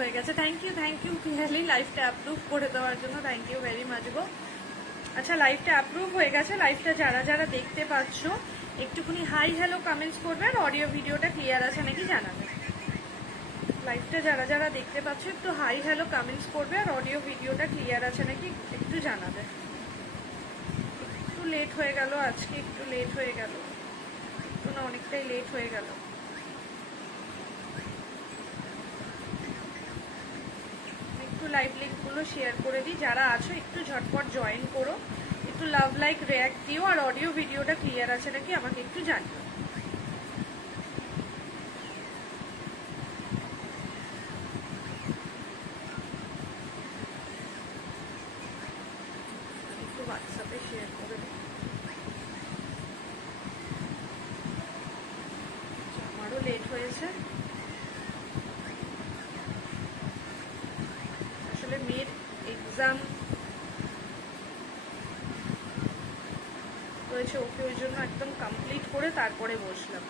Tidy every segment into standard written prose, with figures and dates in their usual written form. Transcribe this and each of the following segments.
হয়ে গেছে। Thank you Piyali লাইভটা অ্যাপ্রুভ করে দেওয়ার জন্য, থ্যাংক ইউ ভেরি মাচ গো। আচ্ছা লাইভটা অ্যাপ্রুভ হয়ে গেছে। লাইভটা যারা যারা দেখতে পাচ্ছ একটুখানি হাই হ্যালো কমেন্টস করবে আর অডিও ভিডিওটা ক্লিয়ার আছে নাকি জানাবে। লাইভটা যারা যারা দেখতে পাচ্ছ একটু হাই হ্যালো কমেন্টস করবে আর অডিও ভিডিওটা ক্লিয়ার আছে নাকি একটু জানাবে। একটু লেট হয়ে গেল আজকে, একটু লেট হয়ে গেল, একটু না অনেকটাই লেট হয়ে গেল। একটু লাইভ লিঙ্কগুলো শেয়ার করে দিই, যারা আছো একটু ঝটপট জয়েন করো, একটু লাভ লাইক রিয়াক্ট দিও আর অডিও ভিডিওটা ক্লিয়ার আছে নাকি আমাকে একটু জানিও। একটু হোয়াটসঅ্যাপে শেয়ার করে দিই। আমারও লেট হয়েছে আসলে, মেয়ের এক্সাম রয়েছে, ওকে ওই জন্য একদম কমপ্লিট করে তারপরে বসলাম।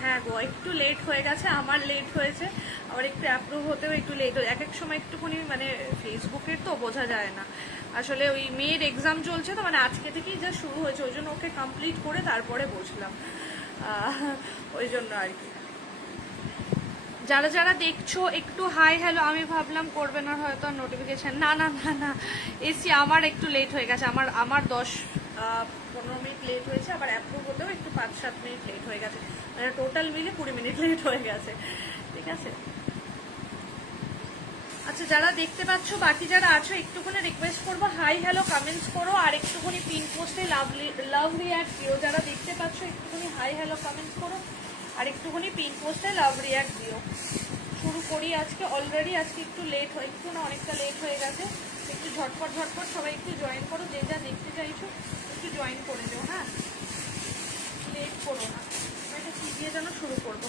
হ্যাঁ গো, একটু লেট হয়ে গেছে, আমার লেট হয়েছে, আবার একটু অ্যাপ্রুভ হতেও একটু লেট হয়ে, এক এক সময় একটুখানি মানে ফেসবুকের তো বোঝা যায় না আসলে। ওই মেয়ের এক্সাম চলছে তো, মানে আজকে থেকেই যা শুরু হয়েছে, ওই জন্য ওকে কমপ্লিট করে তারপরে বসলাম, ওই জন্য আর কি। যারা যারা দেখছো একটু হাই হ্যালো, আমি ভাবলাম করবে না হয়তো আর নোটিফিকেশান, না না না না এসি, আমার একটু লেট হয়ে গেছে, আমার 10-15 মিনিট লেট হয়েছে, আবার অ্যাপ্রুভ হতেও একটু 5-7 মিনিট লেট হয়ে গেছে, মানে টোটাল মিলে 20 মিনিট লেট হয়ে গেছে, ঠিক আছে। আচ্ছা যারা দেখতে পাচ্ছ, বাকি যারা আছো একটুখানি রিকোয়েস্ট করবো হাই হ্যালো কমেন্টস করো আর একটুখানি পিন পোস্টে লাভ রিয়াক্ট দিও। যারা দেখতে পাচ্ছ একটুখানি হাই হ্যালো কমেন্টস করো আর একটুখানি পিন পোস্টে লাভ রিয়াক্ট দিও। শুরু করি আজকে, অলরেডি আজকে একটু লেট হয়ে, একটু না অনেকটা লেট হয়ে গেছে, একটু ঝটপট ঝটপট সবাই একটু জয়েন করো, যে যা দেখতে চাইছো একটু জয়েন করে দেও, হ্যাঁ লেট করো না। এটা কি দিয়ে যেন শুরু করবো,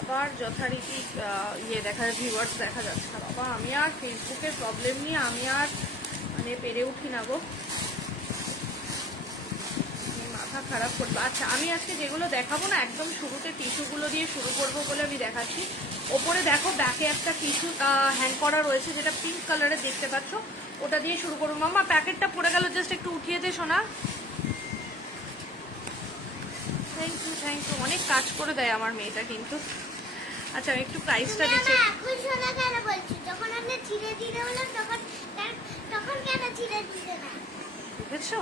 আবার যথারীতি ভিউয়ার্স দেখা যাচ্ছে না বাবা, আমি আর ফেসবুকের প্রবলেম নিয়ে আমি আর মানে পেরে উঠি না গো, মাথা খারাপ করবো। আচ্ছা আমি আজকে যেগুলো দেখাবো না, একদম শুরুতে টিস্যুগুলো দিয়ে শুরু করবো বলে আমি দেখাচ্ছি। ওপরে দেখো ব্যাকে একটা টিস্যু হ্যাং করা রয়েছে, যেটা পিঙ্ক কালারের দেখতে পাচ্ছ, ওটা দিয়ে শুরু করবো। মামা প্যাকেটটা পড়ে গেল, জাস্ট একটু উঠিয়ে দে সোনা। থ্যাংক ইউ, অনেক কাজ করে দেয় আমার মেয়েটা কিন্তু। আচ্ছা আমি একটু প্রাইসটা দিচ্ছি, বুঝেছো?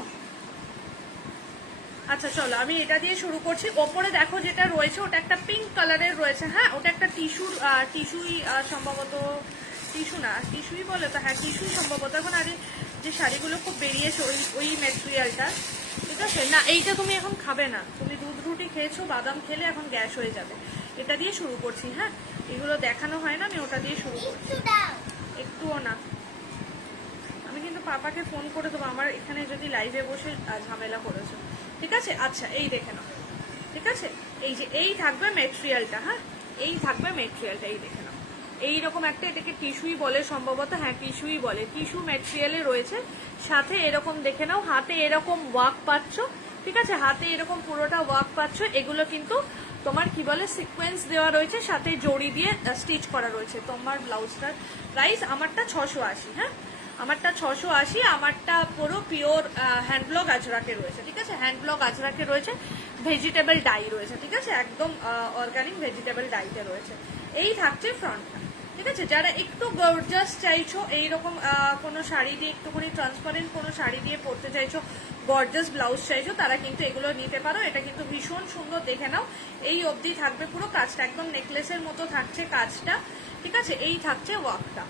আচ্ছা চলো আমি এটা দিয়ে শুরু করছি। ওপরে দেখো যেটা রয়েছে ওটা একটা পিঙ্ক কালারের রয়েছে, হ্যাঁ ওটা একটা টিস্যুই সম্ভবত, টিস্যু না টিস্যুই বলে তো, হ্যাঁ টিস্যুই সম্ভবত। এখন আগে যে শাড়িগুলো খুব বেরিয়েছে ওই ম্যাটেরিয়ালটা, ঠিক আছে না, এইটা তুমি এখন খাবে না, তুমি দুধ রুটি খেয়েছো, বাদাম খেলে এখন গ্যাস হয়ে যাবে। এটা দিয়ে শুরু করছি, হ্যাঁ এগুলো দেখানো হয় না, আমি ওটা দিয়ে শুরু করছি। একটুও না, আমি কিন্তু পাপাকে ফোন করে দেবো, আমার এখানে যদি লাইভে বসে ঝামেলা করেছো, ঠিক আছে। আচ্ছা এই দেখে নাও, ঠিক আছে, এই যে এই থাকবে মেটেরিয়ালটা, হ্যাঁ এই থাকবে মেটেরিয়ালটা, এই দেখে নাও এইরকম একটা, এটাকে টিস্যুই বলে সম্ভবত, হ্যাঁ টিস্যুই বলে, টিস্যু মেটেরিয়ালে রয়েছে। সাথে এরকম দেখে নাও, হাতে এরকম ওয়ার্ক পাচ্ছ, ঠিক আছে, হাতে এরকম পুরোটা ওয়ার্ক পাচ্ছ। এগুলো কিন্তু তোমার কি বলে সিকোয়েন্স দেওয়া রয়েছে, সাথে জড়ি দিয়ে স্টিচ করা রয়েছে। তোমার ব্লাউজটার প্রাইস আমারটা 680, হ্যাঁ আমারটা 680, আমারটা পুরো পিওর হ্যান্ডব্লক আজরাকে রয়েছে, ঠিক আছে, হ্যান্ডব্লক আজরাকে রয়েছে, ভেজিটেবল ডাই রয়েছে, ঠিক আছে, একদম অর্গানিক ভেজিটেবল ডাইতে রয়েছে। এই থাকছে ফ্রন্টটা, ঠিক আছে। যারা একটু গর্জাস চাইছো, এইরকম কোনো শাড়ি দিয়ে একটুখানি ট্রান্সপারেন্ট কোনো শাড়ি দিয়ে পরতে চাইছো, গর্জাস ব্লাউজ চাইছো, তারা কিন্তু এগুলো নিতে পারো। এটা কিন্তু ভীষণ সুন্দর, দেখে নাও এই অবধি থাকবে পুরো কাজটা, একদম নেকলেসের মতো থাকছে কাজটা, ঠিক আছে। এই থাকছে ওয়ার্কটা,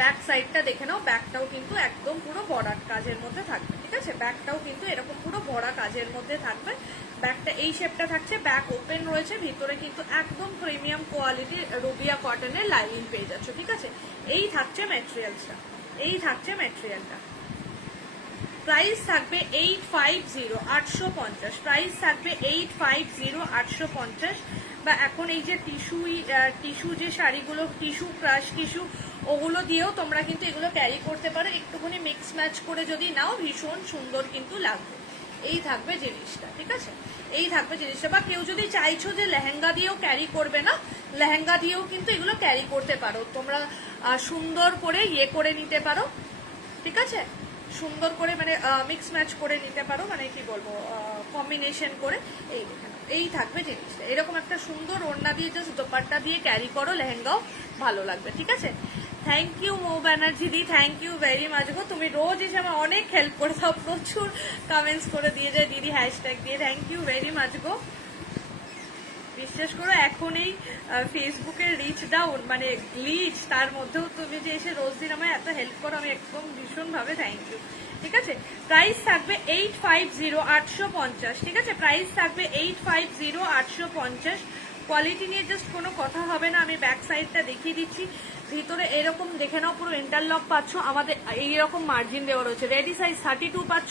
ব্যাক সাইডটা দেখে নাও, ব্যাকটাও কিন্তু একদম পুরো বর্ডার কাজের মধ্যে থাকবে, ঠিক আছে? ব্যাকটাও কিন্তু এরকম পুরো বড়া কাজের মধ্যে থাকবে। ব্যাকটা এই শেপটা থাকছে, ব্যাক ওপেন রয়েছে, ভিতরে কিন্তু একদম প্রিমিয়াম কোয়ালিটির রুবিয়া কটনের লাইনিং পেয়ে যাচ্ছ, ঠিক আছে? এই থাকছে ম্যাটেরিয়ালসটা, এই থাকছে ম্যাটেরিয়ালটা। প্রাইস থাকবে 850, 850। প্রাইস থাকবে 850, 850। বা এখন এই যে টিস্যু যে শাড়িগুলো, টিস্যু ক্রাশ টিস্যু, ওগুলো দিয়েও তোমরা কিন্তু এগুলো ক্যারি করতে পারো। একটুখানি মিক্স ম্যাচ করে যদি নাও ভীষণ সুন্দর কিন্তু লাগবে। এই থাকবে জিনিসটা, ঠিক আছে? এই থাকবে জিনিসটা। বা কেউ যদি চাইছো যে লেহেঙ্গা দিয়েও ক্যারি করবে না, লেহেঙ্গা দিয়েও কিন্তু এগুলো ক্যারি করতে পারো তোমরা, সুন্দর করে ইয়ে করে নিতে পারো, ঠিক আছে? সুন্দর করে মানে মিক্স ম্যাচ করে নিতে পারো, মানে কি বলবো, কম্বিনেশন করে। এই দেখে নাও, এই থাকবে জিনিসটা। এরকম একটা সুন্দর ওড়না দিয়ে জাস্ট দোপাট্টা দিয়ে ক্যারি করো, লেহেঙ্গাও ভালো লাগবে, ঠিক আছে? Thank you Mou Banerjee di, thank you very much গো। তুমি রোজ এসে আমার অনেক হেল্প করে দাও, প্রচুর কমেন্টস করে দিয়ে যায় দিদি হ্যাশট্যাগ দিয়ে। থ্যাংক ইউ ভেরি মাচ গো। বিশ্বাস করো এখন এই ফেসবুকের রিচ ডাউন মানে গ্লিচ, তার মধ্যেও তুমি যে এসে রোজ দিন আমায় এত হেল্প করো, আমি একদম ভীষণভাবে থ্যাংক ইউ, ঠিক আছে? প্রাইস থাকবে 850, 850, ঠিক আছে? প্রাইস থাকবে 850, 850। কোয়ালিটি নিয়ে জাস্ট কোনো কথা হবে না। আমি ব্যাক সাইডটা দেখিয়ে দিচ্ছি। ভিতরে এরকম দেখে নাও, পুরো ইন্টারলক পাচ্ছ, আমাদের এইরকম মার্জিন দেওয়া রয়েছে। রেডি সাইজ 32 পাচ্ছ,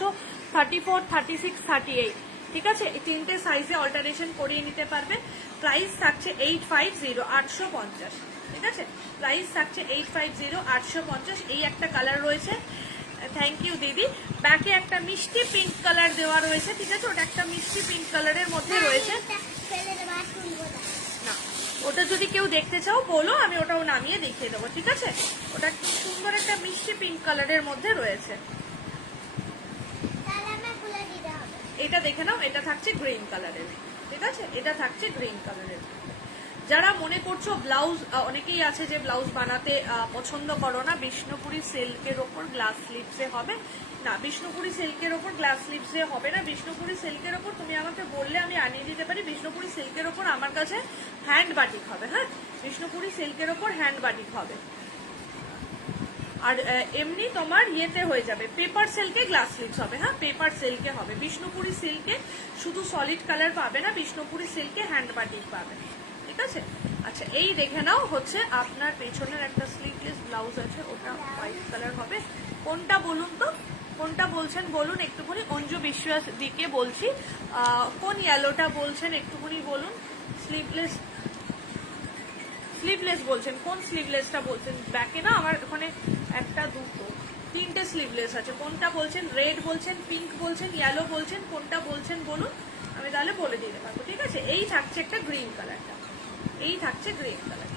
34, 36, 38, ঠিক আছে? এই তিনটে সাইজে অল্টারেশন করিয়ে নিতে পারবে। প্রাইস থাকছে 850, 850, ঠিক আছে? প্রাইস থাকছে 850, 850। এই একটা কালার রয়েছে, থ্যাংক ইউ দিদি। ব্যাকে একটা মিষ্টি পিঙ্ক কালার দেওয়া রয়েছে, ঠিক আছে? ওটা একটা মিষ্টি পিঙ্ক কালারের মধ্যে রয়েছে। না, ওটা যদি কেউ দেখতে চাও বলো, আমি ওটাও নামিয়ে দেখিয়ে দেবো, ঠিক আছে? ওটা সুন্দর একটা মিষ্টি পিঙ্ক কালারের মধ্যে রয়েছে। এটা দেখে নাও, এটা থাকছে গ্রিন কালারের, ঠিক আছে? এটা থাকছে গ্রিন কালারের। যারা মনে করছো ব্লাউজ, অনেকেই আছে যে ব্লাউজ বানাতে পছন্দ করো না, বিষ্ণুপুরি সিল্কের ওপর গ্লাস স্লিভসে হবে না, বিষ্ণুপুরি সিল্কের ওপর গ্লাস স্লিভসে হবে না। বিষ্ণুপুরি সিল্কের ওপর তুমি আমাকে বললে আমি আনিয়ে দিতে পারি। বিষ্ণুপুরি সিল্কের ওপর আমার কাছে হ্যান্ড বাটিক হবে, হ্যাঁ, বিষ্ণুপুরি সিল্কের ওপর হ্যান্ড বাটিক হবে। আর এমনি তোমার ইয়েতে হয়ে যাবে, পেপার সিল্কে গ্লাস স্লিভস হবে, হ্যাঁ, পেপার সিল্কে হবে। বিষ্ণুপুরি সিল্কে শুধু সলিড কালার পাবে না, বিষ্ণুপুরি সিল্কে হ্যান্ড বাটিক পাবে, ঠিক আছে? আচ্ছা, এই দেখে নাও হচ্ছে আপনার পেছনের একটা স্লিভলেস ব্লাউজ আছে, ওটা হোয়াইট কালার হবে। কোনটা বলুন তো, কোনটা বলছেন বলুন একটুখানি। অঞ্জু বিশ্বাস দিকে বলছি, কোন ইয়েলোটা বলছেন একটুখানি বলুন। স্লিভলেস, স্লিভলেস বলছেন, কোন স্লিভলেসটা বলছেন? ব্যাকে না আমার ওখানে একটা, দুটো, তিনটে স্লিভলেস আছে। কোনটা বলছেন? রেড বলছেন, পিঙ্ক বলছেন, ইয়েলো বলছেন, কোনটা বলছেন বলুন, আমি তাহলে বলে দিতে পারবো, ঠিক আছে? এই থাকছে একটা গ্রিন কালারটা, এই থাকছে গ্রিন কালার।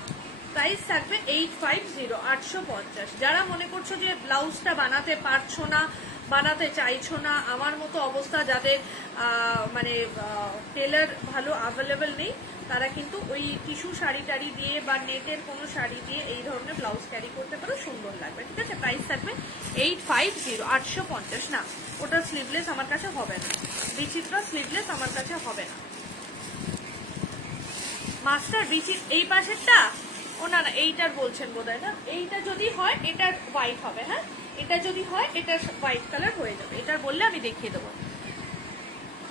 প্রাইস থাকবে 850, 850। যারা মনে করছো যে ব্লাউজটা বানাতে পারছো না, বানাতে চাইছো না, আমার মতো অবস্থা যাদের মানে টেলার ভালো অ্যাভেলেবেল নেই, তারা কিন্তু ওই টিস্যু শাড়ি টাড়ি দিয়ে বা নেটের কোনো শাড়ি দিয়ে এই ধরনের ব্লাউজ ক্যারি করতে পারো, সুন্দর লাগবে, ঠিক আছে? প্রাইস থাকবে 850, 850। না, ওটা স্লিভলেস আমার কাছে হবে না, বিচিত্রা স্লিভলেস আমার কাছে হবে না। মাস্টার বিচি এই পাশেরটা, ও না না, এইটার বলছেন বোধহয় না। এইটা যদি হয় এটার হোয়াইট হবে, হ্যাঁ, এটা যদি হয় এটা হোয়াইট কালার হয়ে যাবে। এটার বললে আমি দেখিয়ে দেবো।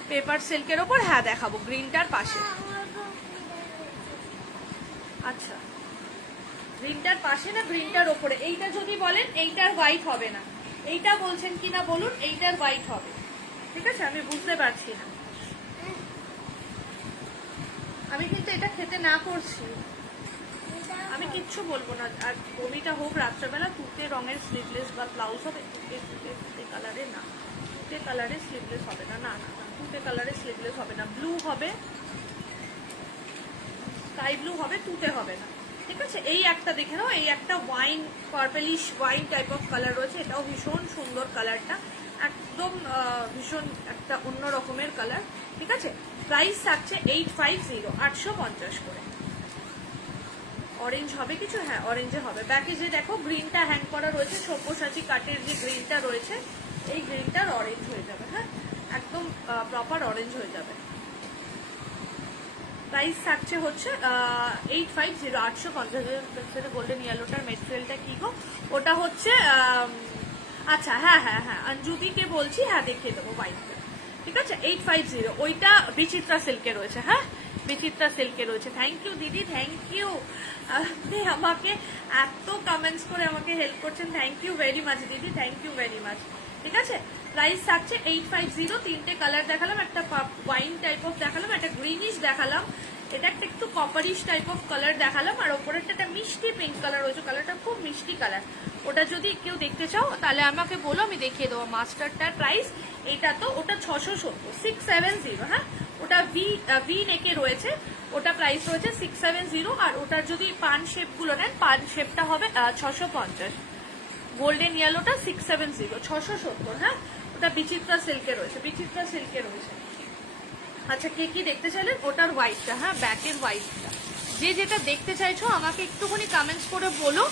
পেপার সিল্কের ওপর, হ্যাঁ দেখাবো, গ্রিনটার পাশে। আচ্ছা, গ্রিনটার পাশে না গ্রিনটার ওপরে? এইটা যদি বলেন এইটার হোয়াইট হবে না, এইটা বলছেন কিনা বলুন, এইটার হোয়াইট হবে, ঠিক আছে? আমি বুঝতে পারছি না, আমি কিন্তু এটা খেতে না করছি, আমি কিচ্ছু বলবো না। আর বমিটা হোক রাত্রেবেলা, তুতে রঙের স্লিভলেস বা ব্লাউজ হবে, তুতে কালারের না, তুতে কালারের স্লিভলেস হবে না, না না, তুতে কালারের স্লিভলেস হবে না, ব্লু হবে, স্কাই ব্লু হবে, তুতে হবে না, ঠিক আছে? এই একটা দেখে নাও, এই একটা wine purplish wine type of colour রয়েছে, এটাও ভীষণ সুন্দর কালারটা, একদম ভীষণ একটা অন্য রকমের কালার, ঠিক আছে? প্রাইস থাকছে 850, 850 করে। অরেঞ্জ হবে কিছু? হ্যাঁ, অরেঞ্জে হবে। ব্যাকে যে দেখো গ্রিনটা হ্যাং করা রয়েছে, সব্যসাচী কাটের যে গ্রিনটা রয়েছে, এই গ্রিনটার অরেঞ্জ হয়ে যাবে, হ্যাঁ, একদম প্রপার অরেঞ্জ হয়ে যাবে। প্রাইস থাকছে হচ্ছে 850, 850 গোল্ডেন ইয়েলোটার মেটেরিয়ালটা কি গো? ওটা হচ্ছে আচ্ছা হ্যাঁ হ্যাঁ হ্যাঁ অঞ্জুদিকে বলছি, হ্যাঁ দেখিয়ে দেবো হোয়াইটটা, ঠিক আছে 850। ওইটা বিচিত্রা সিল্কে রয়েছে, হ্যাঁ বিচিত্রা সিল্কে রয়েছে। থ্যাংক ইউ দিদি, থ্যাংক ইউ, আপনি আমাকে এত কমেন্টস করে আমাকে হেল্প করছেন, থ্যাংক ইউ ভেরি মাচ দিদি, থ্যাংক ইউ ভেরি মাচ। ঠিক আছে, প্রাইস থাকছে 850। তিনটে কালার দেখালাম, একটা ওয়াইন টাইপ অফ দেখালাম, একটা গ্রিনিশ দেখালাম, এটা একটা একটু কপারিশ টাইপ অফ কালার দেখালাম, আর ওপরেরটা একটা মিষ্টি পিঙ্ক কালার রয়েছে, কালারটা খুব মিষ্টি কালার। ওটা যদি কেউ দেখতে চাও তাহলে আমাকে বলো, আমি দেখিয়ে দেবো। মাস্টারটার প্রাইস এটা তো, ওটা 670, 670, হ্যাঁ ওটা ভি নেকে রয়েছে, ওটা প্রাইস রয়েছে 670। আর ওটার যদি পান শেপগুলো নেন, পান শেপটা হবে 650। গোল্ডেন ইয়েলোটা 670, 670, হ্যাঁ ওটা বিচিত্রা সিল্কে রয়েছে, বিচিত্রা সিল্কে রয়েছে। আচ্ছা কে কি দেখতে চাইলেন? ওটার হোয়াইটটা, হ্যাঁ ব্যাকের হোয়াইটটা। যে যেটা দেখতে চাইছো আমাকে একটুখানি কমেন্টস করে বলো,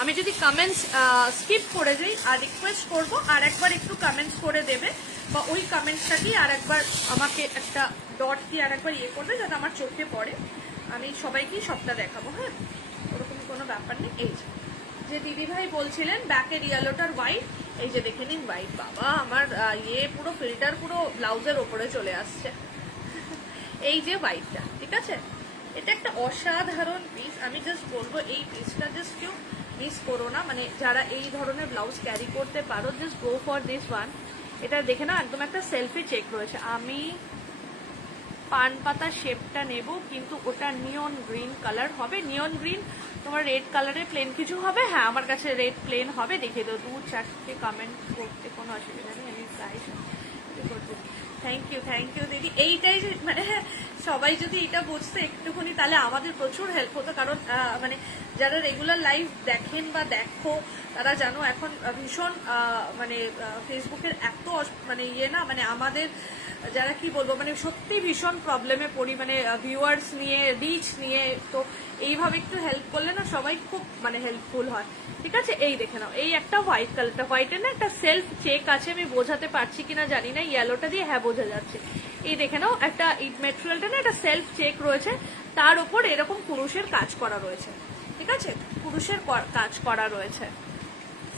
আমি যদি কমেন্টস স্কিপ করে যাই আর রিকোয়েস্ট করবো আর একবার একটু কমেন্টস করে দেবে, বা ওই কমেন্টসটাকেই আর একবার আমাকে একটা ডট দিয়ে আর একবার ইয়ে করবে যাতে আমার চোখে পড়ে, আমি সবাইকেই সবটা দেখাবো, হ্যাঁ ওরকম কোনো ব্যাপার নেই। এই যে দিদিভাই বলছিলেন ব্যাকের ইয়েলোটার হোয়াইট, এই যে দেখে নিন হোয়াইট, বাবা আমার ইয়ে পুরো ফিল্টার পুরো ব্লাউজের ওপরে চলে আসছে। এই যে হোয়াইটটা, ঠিক আছে, এটা একটা অসাধারণ পিস। আমি জাস্ট বলবো এই পিসটা জাস্ট কেউ মিস করো না, মানে যারা এই ধরনের ব্লাউজ ক্যারি করতে পারো just go for this one. এটা দেখে না একদম একটা সেলফি চেক রয়েছে। আমি পান পাতা শেপটা নেব, কিন্তু ওটা নিয়ন গ্রিন কালার হবে। নিয়ন গ্রিন তোমার রেড কালারের প্লেন কিছু হবে? হ্যাঁ আমার কাছে রেড প্লেন হবে, দেখিয়ে দাও। 2-4টে কমেন্ট করতে কোনো অসুবিধা নেই, আমি প্রায় করতে। থ্যাংক ইউ দিদি। এইটাই মানে সবাই যদি এটা বুঝতো একটুখানি তাহলে আমাদের প্রচুর হেল্প হতো, কারণ মানে যারা রেগুলার লাইভ দেখেন বা দেখো তারা জানো এখন ভীষণ মানে ফেসবুকের এত মানে ইয়ে না, মানে আমাদের যারা কি বলবো মানে সত্যি ভীষণ প্রবলেমে পড়ি, মানে ভিউয়ার্স নিয়ে, রিচ নিয়ে। তো এইভাবে একটু হেল্প করলে না সবাই খুব মানে হেল্পফুল হয়। ঠিক আছে, এই দেখে নাও, এই একটা হোয়াইট কালারটা, হোয়াইটের না একটা সেলফ চেক আছে, আমি বোঝাতে পারছি কিনা জানি না, ইয়েলোটা দিয়ে হ্যাঁ বোঝা যাচ্ছে। এই দেখে নাও, একটা মেটেরিয়ালটা না একটা সেলফ চেক রয়েছে, তার উপর এরকম কুরুশের কাজ করা রয়েছে। ঠিক আছে, কুরুশের কাজ করা রয়েছে।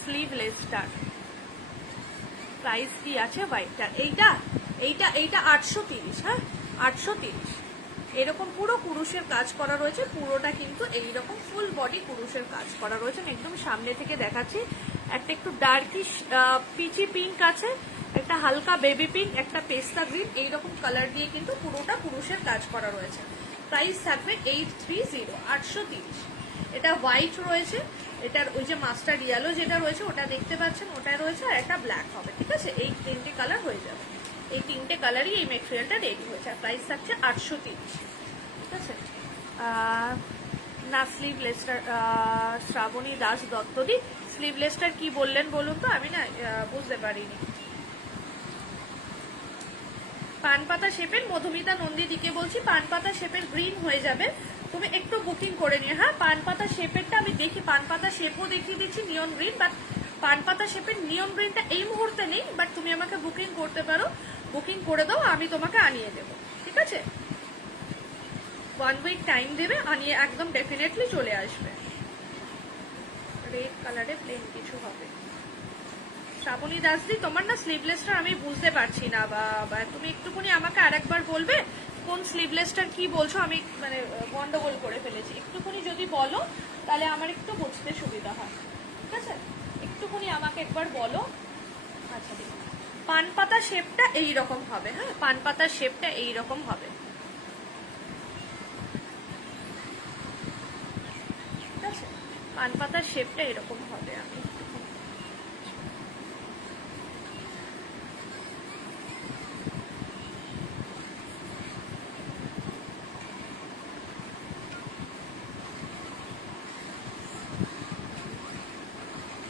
স্লিভলেসটার প্রাইস কি আছে হোয়াইটটার? এইটা এইটা এইটা 830, হ্যাঁ 830। এরকম পুরো কুরুশের কাজ করা রয়েছে, পুরোটা কিন্তু এইরকম ফুল বডি কুরুশের কাজ করা রয়েছে। আমি একদম সামনে থেকে দেখাচ্ছি। একটা একটু ডার্কিশ পিচি পিঙ্ক আছে, একটা হালকা বেবি পিঙ্ক, একটা পেস্তা গ্রিন, এইরকম কালার দিয়ে কিন্তু পুরোটা কুরুশের কাজ করা রয়েছে। প্রাইস থাকবে 830, 830। এটা হোয়াইট রয়েছে, এটার ওই যে মাস্টার্ড ইয়েলো যেটা রয়েছে ওটা দেখতে পাচ্ছেন, ওটা রয়েছে, আর একটা ব্ল্যাক হবে। ঠিক আছে, এই তিনটে কালার হয়ে যাবে, এই তিনটে কালারই এই মেটেরিয়ালটা রেডি হয়েছে। আর প্রাইস থাকছে 830। ঠিক আছে, না স্লিভলেসটার শ্রাবণী দাস দত্তদি, স্লিভলেসটার কি বললেন বলুন তো, আমি না বুঝতে পারিনি। পানপাতা শেপের মধুমিতা নন্দীদিকে বলছি, পানপাতা শেপের গ্রিন হয়ে যাবে, তুমি একটু বুকিং করে নিও। হ্যাঁ পানপাতা শেপেরটা আমি দেখি, পানপাতা শেপও দেখিয়ে দিচ্ছি নিয়ন গ্রিন, বাট পানপাতা শেপের নিয়ন গ্রিনটা এই মুহূর্তে নেই, বাট তুমি আমাকে বুকিং করতে পারো, বুকিং করে দাও, আমি তোমাকে আনিয়ে দেবো। ঠিক আছে, 1 উইক টাইম দেবে, আনিয়ে একদম ডেফিনেটলি চলে আসবে। রেড কালারে প্লেন কিছু হবে। শ্রাবণী দাসদি, তোমার না স্লিভলেসটা আমি বুঝতে পারছি না, বা তুমি একটুখানি আমাকে আরেকবার বলবে কোন স্লিভলেসটার কি বলছো, আমি মানে গন্ডগোল করে ফেলেছি। একটুখানি যদি বলো তাহলে আমার একটু বুঝতে সুবিধা হয়। ঠিক আছে, একটুখানি আমাকে একবার বলো। আচ্ছা দেখুন, পানপাতা শেপটা এইরকম হবে, হ্যাঁ পানপাতার শেপটা এইরকম হবে। ঠিক আছে, পানপাতার শেপটা এরকম হবে। আমি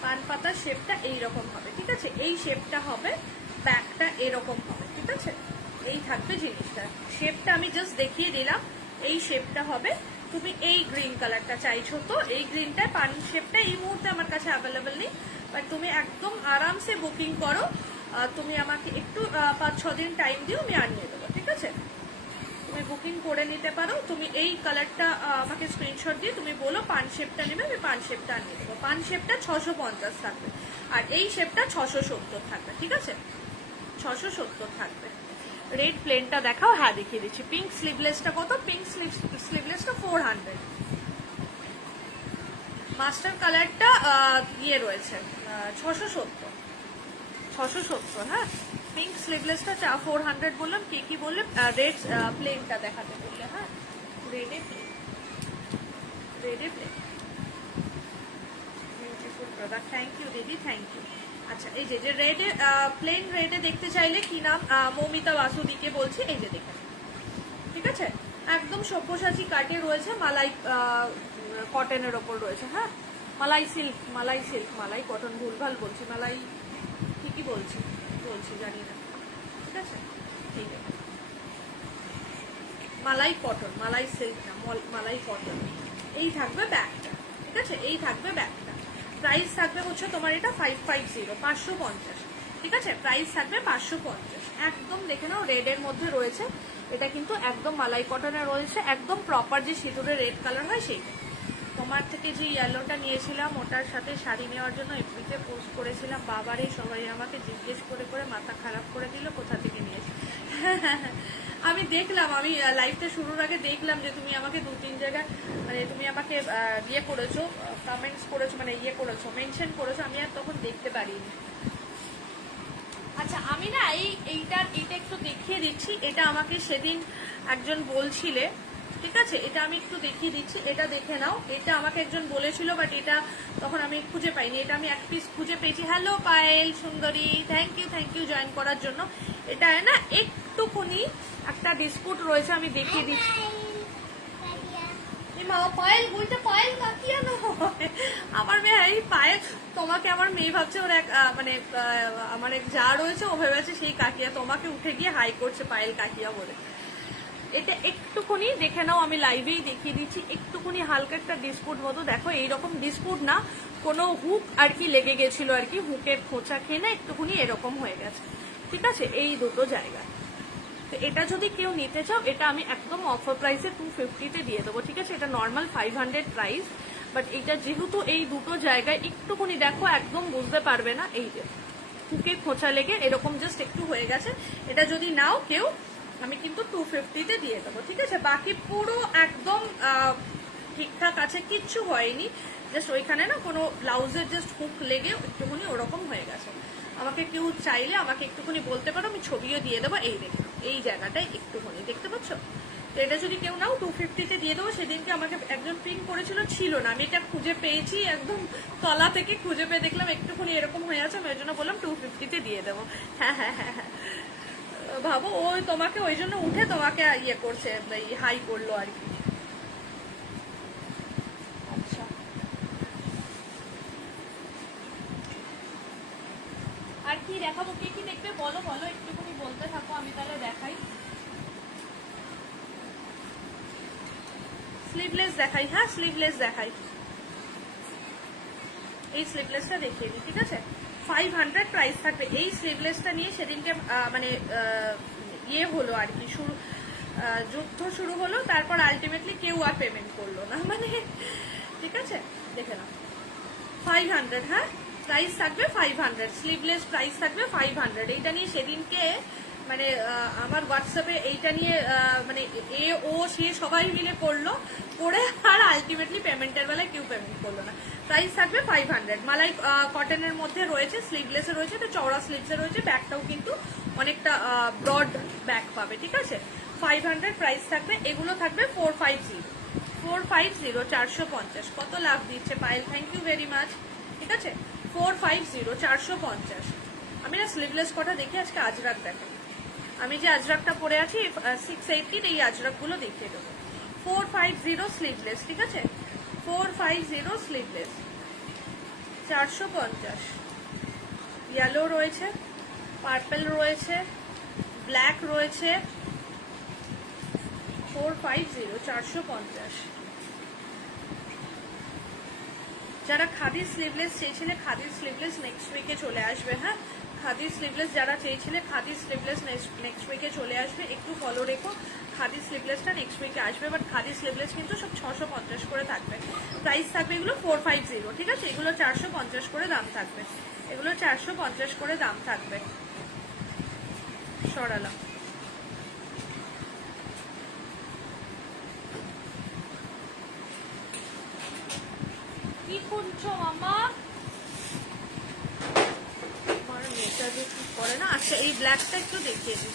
পানপাতার শেপটা এইরকম হবে। ঠিক আছে, এই শেপটা হবে, ব্যাকটা এরকম হবে। ঠিক আছে, এই থাকবে জিনিসটা, শেপটা আমি জাস্ট দেখিয়ে দিলাম, এই শেপটা হবে। তুমি এই গ্রিন কালারটা চাইছো তো, এই গ্রিনটা পান শেপটা এই মুহূর্তে আমার কাছে অ্যাভেলেবেল নেই, বাট তুমি একদম আরামসে বুকিং করো, তুমি আমাকে একটু 5-6 দিন টাইম দিও, আমি আনিয়ে দেবো। ঠিক আছে, তুমি বুকিং করে নিতে পারো। তুমি এই কালারটা আমাকে স্ক্রিনশট দিয়ে তুমি বলো পান শেপটা নেবে, আমি পান শেপটা আনিয়ে দেবো। পান শেপটা 650 থাকবে, আর এই শেপটা 670 থাকবে, ঠিক আছে? 670 থাকবে। রেড প্লেনটা দেখাও, হ্যাঁ দেখিয়ে দিচ্ছি। পিঙ্ক স্লিভলেসটা কত? পিঙ্ক স্লিভলেসটা 400। মাস্টার কালারটা ইয়ে রয়েছে 670, 670। হ্যাঁ, পিঙ্ক স্লিভলেসটা 400 বললাম। কি কি বললে? রেড প্লেনটা দেখাতে বললে। হ্যাঁ, রেডে প্লেন, রেডে plain. Beautiful product, thank you দিদি, থ্যাংক ইউ। আচ্ছা, এই যে রেডে প্লেন রেডে দেখতে চাইলে কি নাম, মৌমিতা বাসুদিকে বলছি। এই যে দেখেন, ঠিক আছে? একদম সব্যসাচী কাটে রয়েছে, মালাই কটনের ওপর রয়েছে। হ্যাঁ, মালাই সিল্ক, মালাই সিল্ক, মালাই কটন, ভুলভাল বলছি, মালাই ঠিকই বলছি, জানি না, ঠিক আছে? ঠিক আছে, মালাই কটন, মালাই সিল্ক না, মালাই কটন। এই থাকবে ব্যাগটা, ঠিক আছে? এই থাকবে ব্যাগটা। প্রাইস থাকবে হচ্ছে তোমার এটা 550, 550, ঠিক আছে? প্রাইস থাকবে 550। একদম দেখে নাও, রেডের মধ্যে রয়েছে। এটা কিন্তু একদম মালাই কটনে রয়েছে, একদম প্রপার যে সিঁদুরের রেড কালার হয় সেইটা। তোমার থেকে যে ইয়েলোটা নিয়েছিলাম, ওটার সাথে শাড়ি নেওয়ার জন্য এফবিতে পোস্ট করেছিলাম। বাবারে, সবাই আমাকে জিজ্ঞেস করে করে মাথা খারাপ করে দিল কোথা থেকে নিয়েছি। আমি দেখলাম, আমি লাইভটা শুরুর আগে দেখলাম যে তুমি আমাকে 2-3 জায়গায়, মানে তুমি আমাকে ইয়ে করেছো, কমেন্টস করেছো, মানে ইয়ে করেছো, মেনশন করেছো। আমি আর তখন দেখতে পারিনি। আচ্ছা, আমি না এইটা একটু দেখিয়ে দিচ্ছি। এটা আমাকে সেদিন একজন বলছিলে, ঠিক আছে? এটা আমি একটু দেখিয়ে দিচ্ছি, এটা দেখে নাও। এটা আমাকে একজন বলেছিল, বাট এটা তখন আমি খুঁজে পাইনি। এটা আমি এক পিস খুঁজে পেয়েছি। হ্যালো পায়েল সুন্দরী, থ্যাংক ইউ জয়েন করার জন্য। এটা না একটুখানি একটা ডিসপুট রয়েছে, আমি দেখিয়ে দিচ্ছি। পায়েল বইটা, পায়েল কাকিয়ানো আমার মেয়ে। এই পায়েল, তোমাকে আমার মেয়ে ভাবছে ওর এক মানে আমার এক যা রয়েছে, ও ভেবেছে সেই কাকিয়া। তোমাকে উঠে গিয়ে হাই করছে পায়েল কাকিয়া বলে। এটা একটুখানি দেখে নাও, আমি লাইভেই দেখিয়ে দিচ্ছি। একটুখানি হালকা একটা ডিসপুট মতো, দেখো এইরকম ডিসপুট না, কোনো হুক আর কি লেগে গেছিল আর কি, হুকের খোঁচা খেয়ে না একটুখানি এরকম হয়ে গেছে, ঠিক আছে? এই দুটো জায়গায়। তো এটা যদি কেউ নিতে চাও, এটা আমি একদম অফার প্রাইসে 250-তে দিয়ে দেবো, ঠিক আছে? এটা নর্মাল 500 প্রাইস, বাট এটা যেহেতু এই দুটো জায়গায় একটুখানি দেখো, একদম বুঝতে পারবে না। এই যে হুকে খোঁচা লেগে এরকম জাস্ট একটু হয়ে গেছে। এটা যদি নাও কেউ, আমি কিন্তু 250-তে দিয়ে দেবো, ঠিক আছে? বাকি পুরো একদম ঠিকঠাক আছে, কিচ্ছু হয়নি। জাস্ট ওইখানে না কোনো ব্লাউজের জাস্ট হুক লেগে একটুখানি ওরকম হয়ে গেছে। আমাকে কেউ চাইলে আমাকে একটুখানি বলতে পারো, আমি ছবিও দিয়ে দেবো। এই দেখো, এই জায়গাটায় একটুখানি দেখতে পাচ্ছ? তো এটা যদি কেউ নাও 250-তে দিয়ে দেবো। সেদিনকে আমাকে একজন পিং করেছিল, ছিল না, আমি এটা খুঁজে পেয়েছি, একদম তলা থেকে খুঁজে পেয়ে দেখলাম একটুখানি এরকম হয়ে আছে। আমি ওই জন্য বললাম 250-তে দিয়ে দেবো। হ্যাঁ হ্যাঁ হ্যাঁ হ্যাঁ, ভাবো ওই তোমাকে ওই জন্য উঠে তোমাকে ইয়ে করছে, হাই করলো আর কি। আচ্ছা, আর কি দেখাবো? কে কি দেখবে বলো বলো, একটুখানি বলতে থাকো, আমি তাহলে দেখাই। স্লিভলেস দেখাই, হ্যাঁ স্লিভলেস দেখাই। এই স্লিভলেসটা দেখিয়ে দিই, ঠিক আছে? 500 প্রাইস থাকবে। এই স্লিভলেসটা নিয়ে সেদিনকে মানে ইয়ে হলো আর কি, যুদ্ধ শুরু হলো। তারপর আলটিমেটলি কেউ আর পেমেন্ট করলো না, মানে ঠিক আছে? দেখে নাও, 500। হ্যাঁ, প্রাইস থাকবে 500, স্লিভলেস প্রাইস থাকবে 500। এইটা নিয়ে সেদিনকে মানে আমার হোয়াটসঅ্যাপে এইটা নিয়ে মানে ও সে সবাই মিলে করলো, করে আর আলটিমেটলি পেমেন্টের বেলায় কেউ পেমেন্ট করলো না। প্রাইস থাকবে 500। মালাই কটনের মধ্যে রয়েছে, স্লিভলেসে রয়েছে, এটা চওড়া স্লিভসে রয়েছে। ব্যাগটাও কিন্তু অনেকটা ব্রড ব্যাগ পাবে, ঠিক আছে? 500 প্রাইস থাকবে। এগুলো থাকবে 450, 450, কত লাভ দিচ্ছে Payel, thank you very much, ঠিক আছে? 450, 450। আমি না স্লিভলেস কটা দেখে আজকে আজরাক দেখাই। আমি যে আজরাকটা পরে আছি 680, এই আজরাকগুলো দেখিয়ে দেবো। 450 স্লিভলেস, ঠিক আছে? 450 স্লিভলেস, 450। ইয়েলো রয়েছে, পার্পল রয়েছে, ব্ল্যাক রয়েছে। 450, 450। যারা খাদির স্লিভলেস চেয়েছিলে, খাদির স্লিভলেস নেক্সট উইকে চলে আসবে। হ্যাঁ, খাদি স্লিভলেস যারা চেয়েছিলে, খাদি স্লিভলেস নেক্সট উইকে চলে আসবে, একটু ফলো রেখো। খাদি স্লিভলেসটা নেক্সট উইকে আসবে, বাট খাদি স্লিভলেস কিন্তু সব 650 করে থাকবে। প্রাইস থাকবে এগুলো 450, ঠিক আছে? এগুলো 450 করে দাম থাকবে, এগুলো 450 করে দাম থাকবে। সরালাম। কি করছো মামা? আমার মেয়েটা যে কি করে না। আচ্ছা এই ব্ল্যাকটা একটু দেখিয়ে দিই।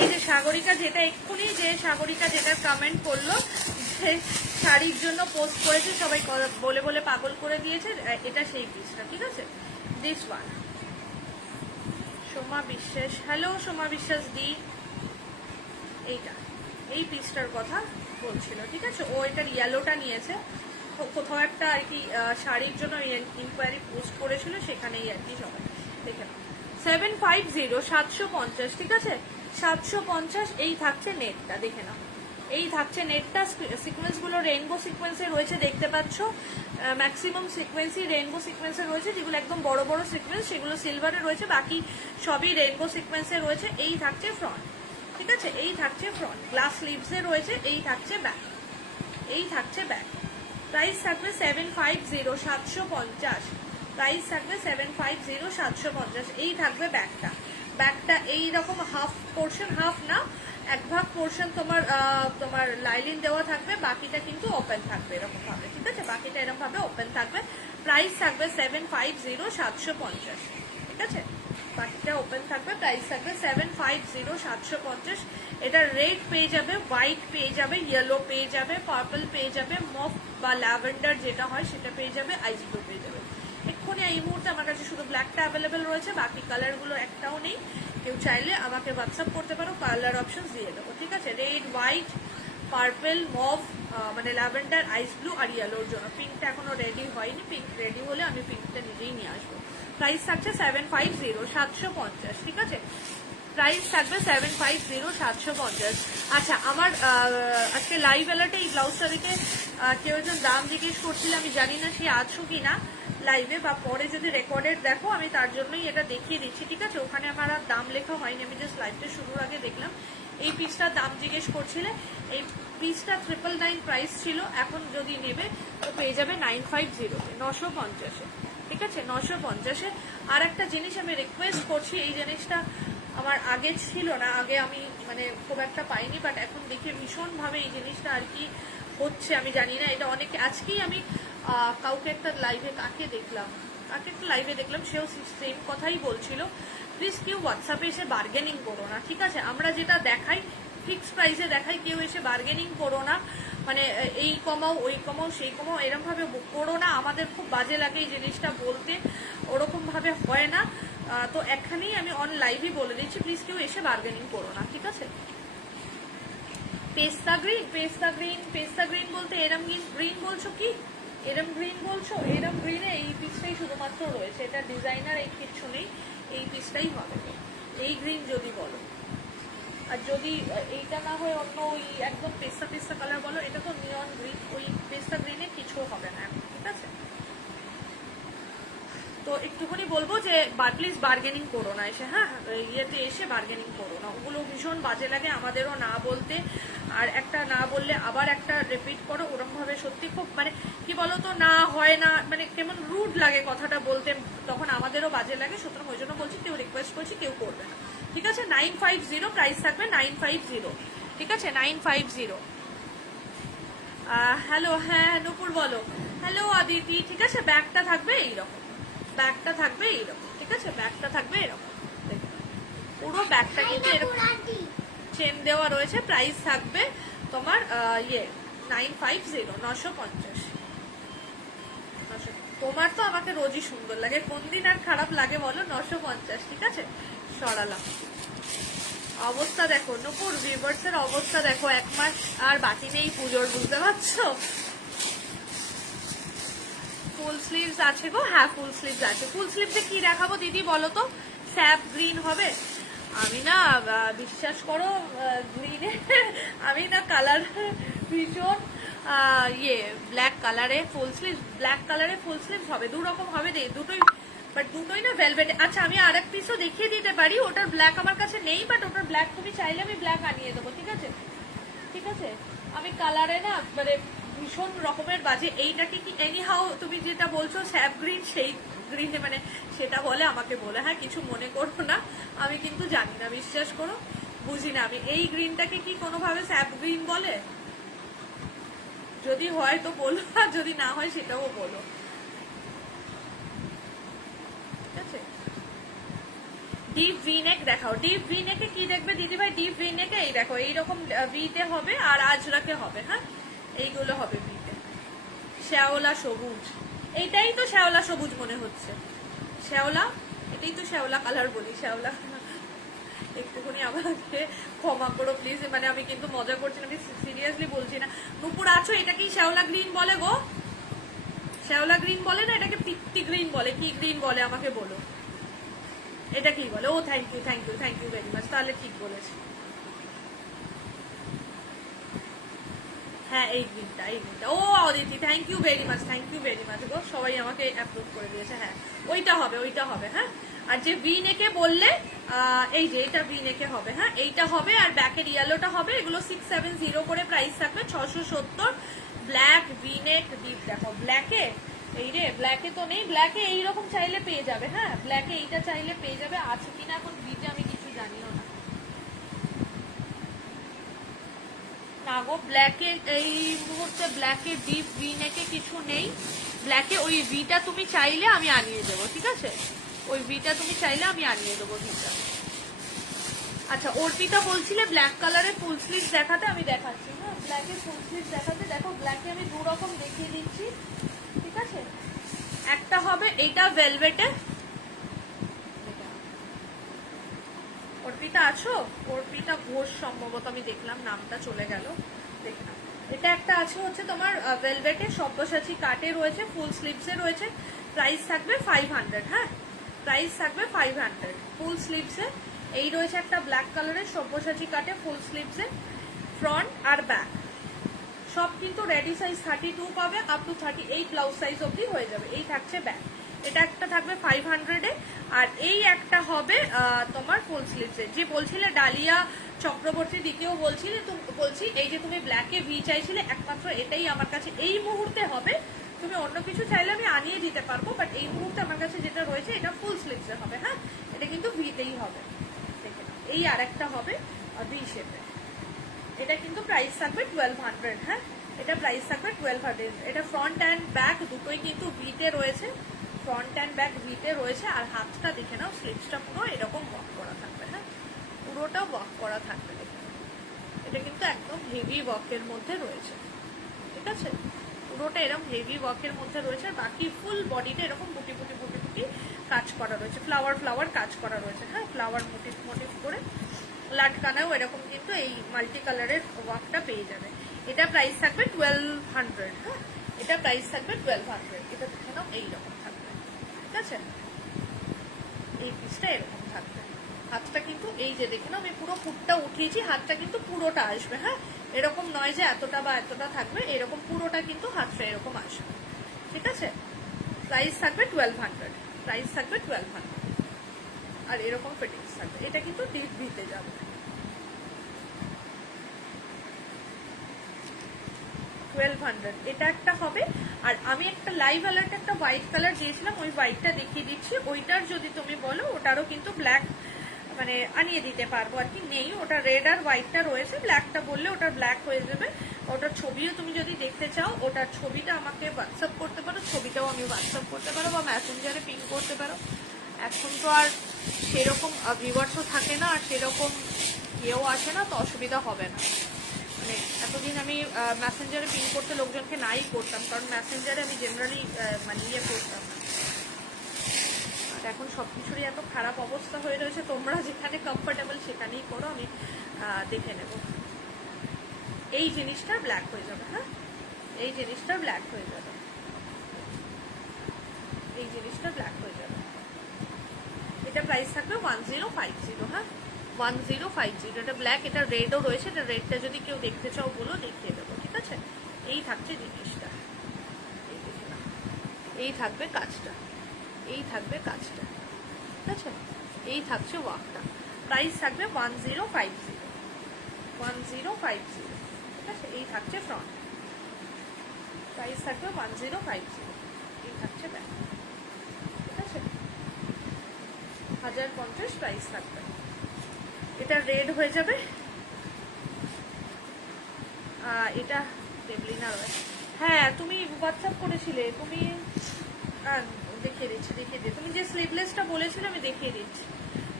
এই যে সাগরিকা যেটা এক্ষুনি, যে সাগরিকা যেটা কমেন্ট করলো যে শাড়ির জন্য পোস্ট করেছে, সবাই বলে বলে পাগল করে দিয়েছে, এটা সেই পিসটা, ঠিক আছে? This one. সোমা বিশ্বাস, হ্যালো সোমা বিশ্বাস দি, এইটা এই পিসটার কথা বলছিল, ঠিক আছে? ও এটার ইয়েলোটা নিয়েছে, কোথাও একটা আর কি শাড়ির জন্য ইনকোয়ারি পোস্ট করেছিল, সেখানেই আর কি সবাই দেখে নাও। 750, 750, ঠিক আছে? 750। এই থাকছে নেটটা, দেখে নাও। এই থাকছে নেটটা। সিকোয়েন্সগুলো রেইনবো সিকোয়েন্সে রয়েছে, দেখতে পাচ্ছ। ম্যাক্সিমাম সিকোয়েন্সই রেইনবো সিকোয়েন্সে রয়েছে, যেগুলো একদম বড় বড় সিকোয়েন্স সেগুলো সিলভারে রয়েছে, বাকি সবই রেইনবো সিকোয়েন্সে রয়েছে। এই থাকছে ফ্রন্ট, ঠিক আছে? এই থাকছে ফ্রন্ট, গ্লাস স্লিভসে রয়েছে। এই থাকছে ব্যাক, এই থাকছে ব্যাক। প্রাইস থাকবে 750, 750। প্রাইস থাকবে 750, 750। এই থাকবে ব্যাকটা। ব্যাকটা এইরকম হাফ পোর্শন, হাফ না এক ভাগ পোর্শন তোমার তোমার লাইলিন দেওয়া থাকবে, বাকিটা কিন্তু ওপেন থাকবে এরকম ভাবে, ঠিক আছে? বাকিটা এরকম ভাবে ওপেন থাকবে। প্রাইস থাকবে 750, 750, ঠিক আছে? বাকিটা ওপেন থাকবে। প্রাইস থাকবে 750, 750। এটা রেড পেয়ে যাবে, হোয়াইট পেয়ে যাবে, ইয়েলো পেয়ে যাবে, পার্পল পেয়ে যাবে, মফ বা ল্যাভেন্ডার যেটা হয় সেটা পেয়ে যাবে, আইস ব্লু পেয়ে যাবে। এক্ষুনি এই মুহূর্তে আমার কাছে শুধু ব্ল্যাকটা অ্যাভেলেবেল রয়েছে, বাকি কালারগুলো একটাও নেই। কেউ চাইলে আমাকে হোয়াটসঅ্যাপ করতে পারো, কালার অপশন দিয়ে দেবো, ঠিক আছে? রেড, হোয়াইট, পার্পল, মভ মানে ল্যাভেন্ডার, আইস ব্লু আর ইয়েলোর জন্য। পিঙ্কটা এখনো রেডি হয়নি, পিঙ্ক রেডি হলে আমি পিঙ্কটা নিজেই নিয়ে আসবো। প্রাইস থাকছে 750, 750, ঠিক আছে? প্রাইস থাকবে 750, 750। আচ্ছা আমার আজকে লাইভ অ্যালার্টে এই ব্লাউজটা দিতে কেউ একজন দাম জিজ্ঞেস করছিল, আমি জানি না সে আছো কি না লাইভে, বা পরে যদি রেকর্ডেড দেখো আমি তার জন্যই এটা দেখিয়ে দিচ্ছি, ঠিক আছে? ওখানে আমার আর দাম লেখা হয়নি, আমি জাস্ট লাইভটা শুরুর আগে দেখলাম। এই পিসটার দাম জিজ্ঞেস করছিলে, এই পিসটা 999 প্রাইস ছিল, এখন যদি নেবে তো পেয়ে যাবে 950, 950, ঠিক আছে? 950-এ। আর একটা জিনিস আমি রিকোয়েস্ট করছি, এই জিনিসটা আমার আগে ছিল না, আগে আমি মানে খুব একটা পাইনি, বাট এখন দেখে ভীষণভাবে এই জিনিসটা আর কি হচ্ছে, আমি জানি না এটা অনেকে। আজকেই আমি কাউকে একটা লাইভে কাকে একটা লাইভে দেখলাম, সেও সেম কথাই বলছিল, প্লিজ কেউ হোয়াটসঅ্যাপে এসে বার্গেনিং করো না, ঠিক আছে? আমরা যেটা দেখাই ফিক্স প্রাইসে দেখাই, কেউ এসে বার্গেনিং করো না, মানে এই কমাও ওই কমাও সেই কমাও এরকম ভাবে করো না, আমাদের খুব বাজে লাগে এই জিনিসটা বলতে, ওরকম ভাবে হয় না। তো এখানেই আমি অন লাইভই বলে দিচ্ছি, প্লিজ কেউ এসে বার্গেনিং করো না, ঠিক আছে? পেস্তা গ্রিন, পেস্তা গ্রিন, পেস্তা গ্রিন বলতে এরম গ্রিন বলছো কি? এরম গ্রিন বলছো? এরম গ্রিনে এই পিসটাই শুধুমাত্র রয়েছে, এটা ডিজাইনার এই কিচ্ছু নেই, এই পিসটাই হবে এই গ্রিন যদি বলো। আর যদি এইটা না হয় অন্য ওই একদম পেস্তা পেস্তা কালার বলো, এটা তো নিয়ন গ্রিন, ওই পেস্তা গ্রিনে কিছু হবে না এখন, ঠিক আছে? তো একটুখানি বলবো যে প্লিজ বার্গেনিং করো না এসে, হ্যাঁ ইয়েতে এসে বার্গেনিং করো না, ওগুলো ভীষণ বাজে লাগে আমাদেরও না বলতে, আর একটা না বললে আবার একটা রিপিট করো, ওরকম ভাবে সত্যি খুব মানে কি বলতো, না হয় না মানে কেমন রুড লাগে কথাটা বলতে, তখন আমাদেরও বাজে লাগে। সুতরাং ওই জন্য বলছি, কেউ রিকোয়েস্ট করছি কেউ করবে না, ঠিক আছে? 950 প্রাইস থাকবে, 950, ঠিক আছে? 950। হ্যালো, হ্যাঁ নুপুর বলো। হ্যালো আদিতি, ঠিক আছে? ব্যাগটা থাকবে এইরকম, ব্যাগটা থাকবে এইরকম, ঠিক আছে? ব্যাগটা থাকবে এরকম, পুরো ব্যাগটা কিন্তু এরকম চেন দেওয়া রয়েছে। প্রাইস থাকবে তোমার 950, 950। তোমার তো আমাকে রোজই সুন্দর লাগে, কোন দিন আর খারাপ লাগে বলো? 950, ঠিক আছে? সরালাম। অবস্থা দেখো নুপুর, ভিউয়ার্সের অবস্থা দেখো, 1 মাস আর বাকি নেই পুজোর, বুঝতে পারছো? ফুল স্লিভস আছে গো, হ্যাঁ ফুল স্লিভস আছে। ফুল স্লিভসে কি দেখাবো দিদি বলো তো? স্যাপ গ্রিন হবে? আমি না বিশ্বাস করো গ্রিনে আমি না কালার ভীষণ ব্ল্যাক কালারে ফুল স্লিভ, ব্ল্যাক কালারে ফুল স্লিভস হবে, দু রকম হবে, দুটোই বাট দুটোই না ভেলভেট। আচ্ছা আমি আর এক পিসও দেখিয়ে দিতে পারি, ওটার ব্ল্যাক আমার কাছে নেই, বাট ওটার ব্ল্যাক তুমি চাইলে আমি ব্ল্যাক আনিয়ে দেবো, ঠিক আছে? ঠিক আছে, আমি কালারে না মানে ভীষণ রকমের বাজে। এইটাকে কি এনি হাউ তুমি যেটা বলছো স্যাপ গ্রিন, সেই গ্রিনে মানে সেটা বলে আমাকে বলে, হ্যাঁ কিছু মনে করো না, আমি কিন্তু জানি না, বিশ্বাস করো বুঝি না আমি। এই গ্রিনটাকে কি কোনোভাবে স্যাপ গ্রিন বলে? যদি হয় তো বলো, আর যদি না হয় সেটাও বলো, ঠিক আছে? ডিপ ভি নেক দেখাও। ডিপ ভি নেকে কি দেখবে দিদি ভাই? ডিপ ভি নেকে এই দেখো এইরকম ভিতে হবে আর আজরাকে হবে, হ্যাঁ এইগুলো হবে ভিতে। শ্যাওলা সবুজ, এইটাই তো শ্যাওলা সবুজ মনে হচ্ছে। শ্যাওলা, এটাই তো শ্যাওলা কালার বলি, শ্যাওলা। একটুখানি আমাকে ক্ষমা করো প্লিজ, মানে আমি কিন্তু মজা করছি না, আমি সিরিয়াসলি বলছি না। নুপুর আছো, এটা কি শ্যাওলা গ্রিন বলে গো? শ্যাওলা গ্রিন বলে না, এটাকে পিত্তি গ্রিন বলে, কি গ্রিন বলে আমাকে বলো, এটা কি বলে? ও thank you thank you thank you very much, তাহলে ঠিক বলেছি। হ্যাঁ এই গ্রিনটা, এই গ্রিনটা। ও Aditi thank you very much গো, সবাই আমাকে অ্যাপ্রুভ করে দিয়েছে। হ্যাঁ ওইটা হবে, ওইটা হবে। হ্যাঁ আর যে ভি নেকে বললে এই যে এটা ভি নেকে হবে, হ্যাঁ এইটা হবে। আর ব্যাকের ইয়েলোটা হবে। এগুলো 670 করে প্রাইস থাকবে, 670। ব্ল্যাক ভি নেক ডিপ দেখো, ব্ল্যাকে এই রে, ব্ল্যাকে তো নেই, ব্ল্যাকে এইরকম চাইলে পেয়ে যাবে। হ্যাঁ ব্ল্যাকে এইটা চাইলে পেয়ে যাবে, আছে কিনা এখন ভিতে আমি কিছু জানিও না। না গো ব্ল্যাকে এই মুহূর্তে ব্ল্যাকে ডিপ ভি নেকে কিছু নেই। ব্ল্যাকে ওই ভিটা তুমি চাইলে আমি আনিয়ে দেবো, ঠিক আছে? ওই ভিটা তুমি চাইলে আমি আনিয়ে দেবো ভিটা। আচ্ছা অর্পিতা বলছিলে ব্ল্যাক কালারের ফুল স্লিভ দেখাতে, আমি দেখাচ্ছি। হ্যাঁ ব্ল্যাকের ফুল স্লিভ দেখাতে, দেখো ব্ল্যাকে আমি দু রকম দেখিয়ে দিচ্ছি, ঠিক আছে? একটা হবে এইটা ভেলভেটে। অর্পিতা আছো? অর্পিতা ঘোষ সম্ভবত, আমি দেখলাম নামটা চলে গেল, দেখলাম। এটা একটা আছে হচ্ছে তোমার ভেলভেটে, সব্যসাচী কাটে রয়েছে, ফুল স্লিভসে রয়েছে, প্রাইস থাকবে 500। হ্যাঁ প্রাইস থাকবে 500 ফুল স্লিভসে। এই রয়েছে একটা ব্ল্যাক কালারের সব্যসাচী কাটে ফুল স্লিভসে, ফ্রন্ট আর ব্যাক সব কিন্তু রেডি সাইজ 32 পাবে, আপ টু 38 ব্লাউজ সাইজ অবধি হয়ে যাবে। এই থাকছে ব্যাক, এটা একটা থাকবে 500-এ। আর এই একটা হবে তোমার ফুল স্লিভসে। যে বলছিলে ডালিয়া চক্রবর্তী দিকেও বলছি, এই যে তুমি ব্ল্যাকে ভি চাইছিলে, একমাত্র এটাই আমার কাছে এই মুহূর্তে হবে। তুমি অন্য কিছু চাইলে আমি আনিয়ে দিতে পারবো, বাট এই মুহূর্তে আমার কাছে যেটা রয়েছে এটা ফুল স্লিভসে হবে। হ্যাঁ এটা কিন্তু ভিতেই হবে, দেখে নাও। এই আর একটা হবে ভি শেপে, এটা কিন্তু প্রাইস থাকবে 1200। হ্যাঁ এটা প্রাইস থাকবে 1200। এটা ফ্রন্ট অ্যান্ড ব্যাক দুটোই কিন্তু ভিতে রয়েছে, ফ্রন্ট অ্যান্ড ব্যাক ভিতে রয়েছে। আর হাতটা দেখে নাও, স্লিভসটা পুরো এরকম ওয়ার্ক করা থাকবে। হ্যাঁ পুরোটা ওয়ার্ক করা থাকবে, দেখে নাও। এটা কিন্তু একদম হেভি ওয়ার্কের মধ্যে রয়েছে, ঠিক আছে? পুরোটা এরকম হেভি ওয়ার্কের মধ্যে রয়েছে, বাকি ফুল বডিটা এরকম বুটি বুটি বুটি বুটি কাজ করা রয়েছে, ফ্লাওয়ার কাজ করা রয়েছে। হ্যাঁ ফ্লাওয়ার মোটিভ করে লাটকানাও এরকম কিন্তু এই মাল্টি কালারের ওয়ার্কটা পেয়ে যাবে। এটা প্রাইস থাকবে 1200। হ্যাঁ এটা প্রাইস থাকবে 1200। এটা দেখে নাও এইরকম থাকবে, ঠিক আছে? এই পিসটা এরকম থাকবে। হাতটা কিন্তু এই যে দেখে নাও, আমি পুরো ফুটটা উঠিয়েছি, হাতটা কিন্তু পুরোটা আসবে। হ্যাঁ এরকম নয় যে এতটা বা এতটা থাকবে, এরকম পুরোটা কিন্তু হাতটা এরকম আসবে, ঠিক আছে? প্রাইস থাকবে 1200, প্রাইস থাকবে 1200। আর এরকম ফিটিংস থাকবে। এটা কিন্তু ডিপ ভিতে যাবে, 1200। এটা একটা হবে। আর আমি একটা লাইভ অ্যালার্ট একটা হোয়াইট কালার দিয়েছিলাম, ওই হোয়াইটটা দেখিয়ে দিচ্ছি। ওইটার যদি তুমি বলো ওটারও কিন্তু ব্ল্যাক মানে আনিয়ে দিতে পারবো আর কি, নেই। ওটা রেড আর হোয়াইটটা রয়েছে, ব্ল্যাকটা বললে ওটা ব্ল্যাক হয়ে যাবে। ওটার ছবিও তুমি যদি দেখতে চাও, ওটার ছবিটা আমাকে হোয়াটসঅ্যাপ করতে পারো, ছবিটাও আমি হোয়াটসঅ্যাপ করতে পারো বা মেসেঞ্জারে পিং করতে পারো। এখন তো আর সেরকম ভিউয়ার্সও থাকে না, আর সেরকম কেউ আসে না, তো অসুবিধা হবে না। মানে এতদিন আমি মেসেঞ্জারে পিং করতে লোকজনকে নাই করতাম, কারণ মেসেঞ্জারে আমি জেনারেলি মানে ইয়ে করতাম। আর এখন সব কিছুরই এত খারাপ অবস্থা হয়ে রয়েছে, তোমরা যেখানে কমফোর্টেবল সেখানেই করো, আমি দেখে নেব। এই জিনিসটা ব্ল্যাক হয়ে যাবে। হ্যাঁ এই জিনিসটা ব্ল্যাক হয়ে যাবে, এই জিনিসটা ব্ল্যাক হয়ে যাবে। এটা প্রাইস থাকবে 1050। হ্যাঁ 1050। এটা ব্ল্যাক, এটা রেডও রয়েছে। এটা রেডটা যদি কেউ দেখতে চাও বলো, দেখিয়ে দেবো, ঠিক আছে? এই থাকছে জিনিসটা, এই দেখে নাও, এই থাকবে কাজটা, এই থাকবে কাজটা, ঠিক আছে, এই থাকছে ওয়ার্কটা। প্রাইস থাকবে 1050, 1050, ঠিক আছে। এই থাকছে ফ্রন্ট, প্রাইস থাকবে 1050, এই থাকছে ব্যাক, ঠিক আছে, 1050 প্রাইস থাকবে। এটা রেড হয়ে যাবে, এটা দেবলিনা রয়েছে। হ্যাঁ তুমি হোয়াটসঅ্যাপ করেছিলে, তুমি দেখিয়ে দিচ্ছি, দেখিয়ে দিই, তুমি যে স্লিভলেসটা বলেছিলে আমি দেখিয়ে দিচ্ছি,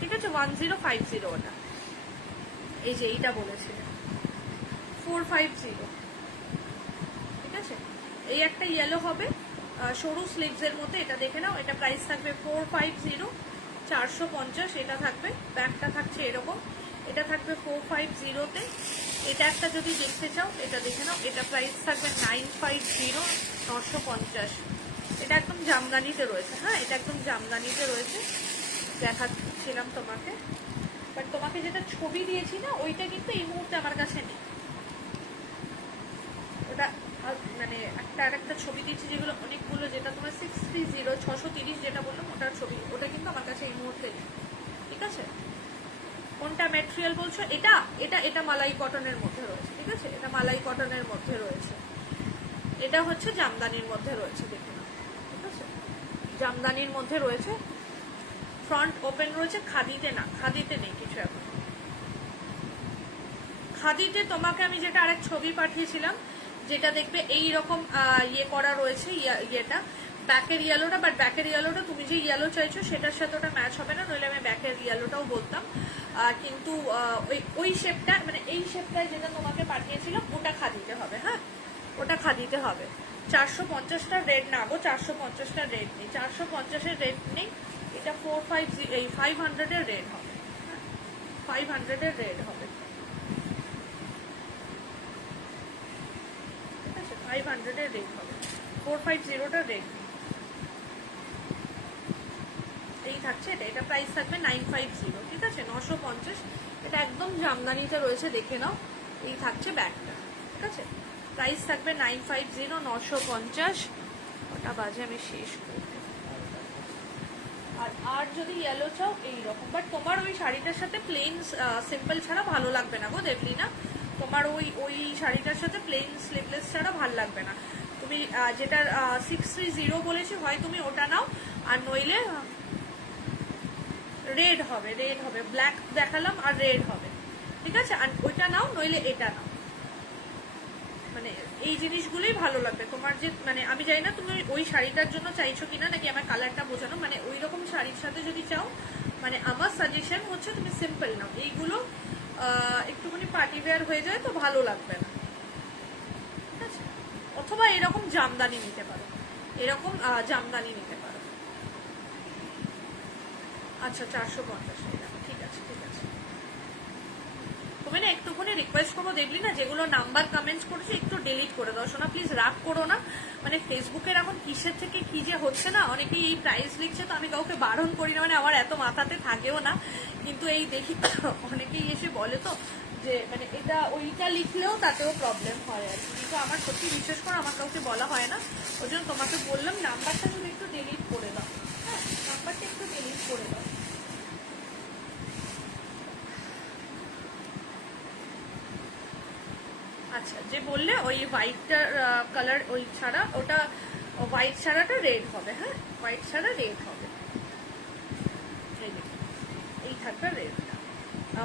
ঠিক আছে। 1050 ওটা, এই যে এইটা বলেছিলে 450, ঠিক আছে। এই একটা ইয়েলো হবে সরু স্লিভস এর মধ্যে, এটা দেখে নাও। এটা প্রাইস থাকবে 450, 450 এটা থাকবে। ব্যাকটা থাকছে এরকম, এটা থাকবে 450-তে। এটা একটা যদি দেখতে চাও এটা দেখে নাও, এটা প্রাইস থাকবে 950, 950। এটা একদম জামদানিতে রয়েছে, হ্যাঁ এটা একদম জামদানিতে রয়েছে, দেখাচ্ছিলাম তোমাকে। বাট তোমাকে যেটা ছবি দিয়েছি না ওইটা কিন্তু এই মুহূর্তে আমার কাছে নেই, ওটা মানে একটা ছবি দিয়েছি যেগুলো অনেকগুলো, যেটা তোমার 630, 630 যেটা বললাম ওটার ছবি, ওটা কিন্তু আমার কাছে এই মুহূর্তে নেই, ঠিক আছে। কোনটা ম্যাটেরিয়াল বলছো? এটা এটা এটা মালাই কটনের মধ্যে রয়েছে, ঠিক আছে, এটা মালাই কটনের মধ্যে রয়েছে। এটা হচ্ছে জামদানির মধ্যে রয়েছে, দেখে নাও, ঠিক আছে, জামদানির মধ্যে রয়েছে। ফ্রন্ট ওপেন রয়েছে, খাদিতে না, খাদিতে নেই কিছু এখন। খাদিতে তোমাকে আমি যেটা আরেক ছবি পাঠিয়েছিলাম, যেটা দেখবে এই রকম ইয়ে করা রয়েছে, ইয়েটা ব্যাকের ইয়েলোটা, বাট ব্যাকের ইয়েলোটা তুমি যে ইয়েলো চাইছো সেটার সাথে ওটা ম্যাচ হবে না, নইলে আমি ব্যাকের ইয়েলোটাও বলতাম। কিন্তু ওই শেপটা মানে এই শেপটায় যেটা তোমাকে পাঠিয়েছিলাম ওটা খাদিতে হবে, হ্যাঁ ওটা খাদিতে হবে। 450টা রেড না গো, 450টা রেড নেই, 450-এর রেড নেই। এটা 500-এর রেড হবে, 500-এর রেড হবে, ঠিক আছে, 500-এর রেড হবে, 450-টা রেড। এই থাকছে এটা, এটা প্রাইস থাকবে 950, ঠিক আছে, 950। এটা একদম জামদানিতে রয়েছে, দেখে নাও। এই থাকছে ব্যাগটা, ঠিক আছে, প্রাইস থাকবে 950, 950। ওটা বাজে আমি শেষ করব। আর যদি ইয়েলো চাও এইরকম, বাট তোমার ওই শাড়িটার সাথে প্লেন সিম্পল ছাড়া ভালো লাগবে না গো দেবলিনা, তোমার ওই শাড়িটার সাথে প্লেন স্লিভলেস ছাড়া ভালো লাগবে না। তুমি যেটা 630 বলেছি, হয় তুমি ওটা নাও, আর নইলে রেড হবে, রেড হবে, ব্ল্যাক দেখালাম আর রেড হবে, ঠিক আছে, আর ওইটা নাও নইলে এটা নাও। মানে এই জিনিসগুলোই ভালো লাগবে তোমার, যে মানে আমি জানি না তুমি ওই শাড়িটার জন্য চাইছো কিনা, নাকি আমার কালারটা বোঝানো, মানে ওই রকম শাড়ির সাথে যদি চাও, মানে আমার সাজেশন হচ্ছে তুমি সিম্পল নাও, এইগুলো একটুখানি পার্টি ওয়্যার হয়ে যায় তো ভালো লাগবে না, ঠিক আছে। অথবা এরকম জামদানি নিতে পারো, এরকম জামদানি নিতে পারো। আচ্ছা 450, ঠিক আছে, ঠিক আছে। তুমি না একটুখানি রিকোয়েস্ট করবো দেখলি না, যেগুলো নাম্বার কমেন্টস করেছে একটু ডিলিট করে দাও শোনা, প্লিজ রাগ করো না। মানে ফেসবুকের এখন কিসের থেকে কি যে হচ্ছে না, অনেকেই এই প্রাইস লিখছে, তো আমি কাউকে বারণ করি না, মানে আমার এত মাথাতে থাকেও না, কিন্তু এই দেখি অনেকেই এসে বলে তো যে মানে এটা ওইটা লিখলেও তাতেও প্রবলেম হয় আর কি, কিন্তু আমার সত্যি বিশেষ করে আমার কাউকে বলা হয় না, ওই জন্য তোমাকে বললাম নাম্বারটা শুধু একটু ডিলিট করে দাও, হ্যাঁ নাম্বারটা একটু ডিলিট করে দাও। আচ্ছা যে বললে ওই হোয়াইটটার কালার ওই ছাড়া, ওটা হোয়াইট ছাড়াটা রেড হবে, হ্যাঁ হোয়াইট ছাড়া রেড হবে, এই থাকবে রেডটা।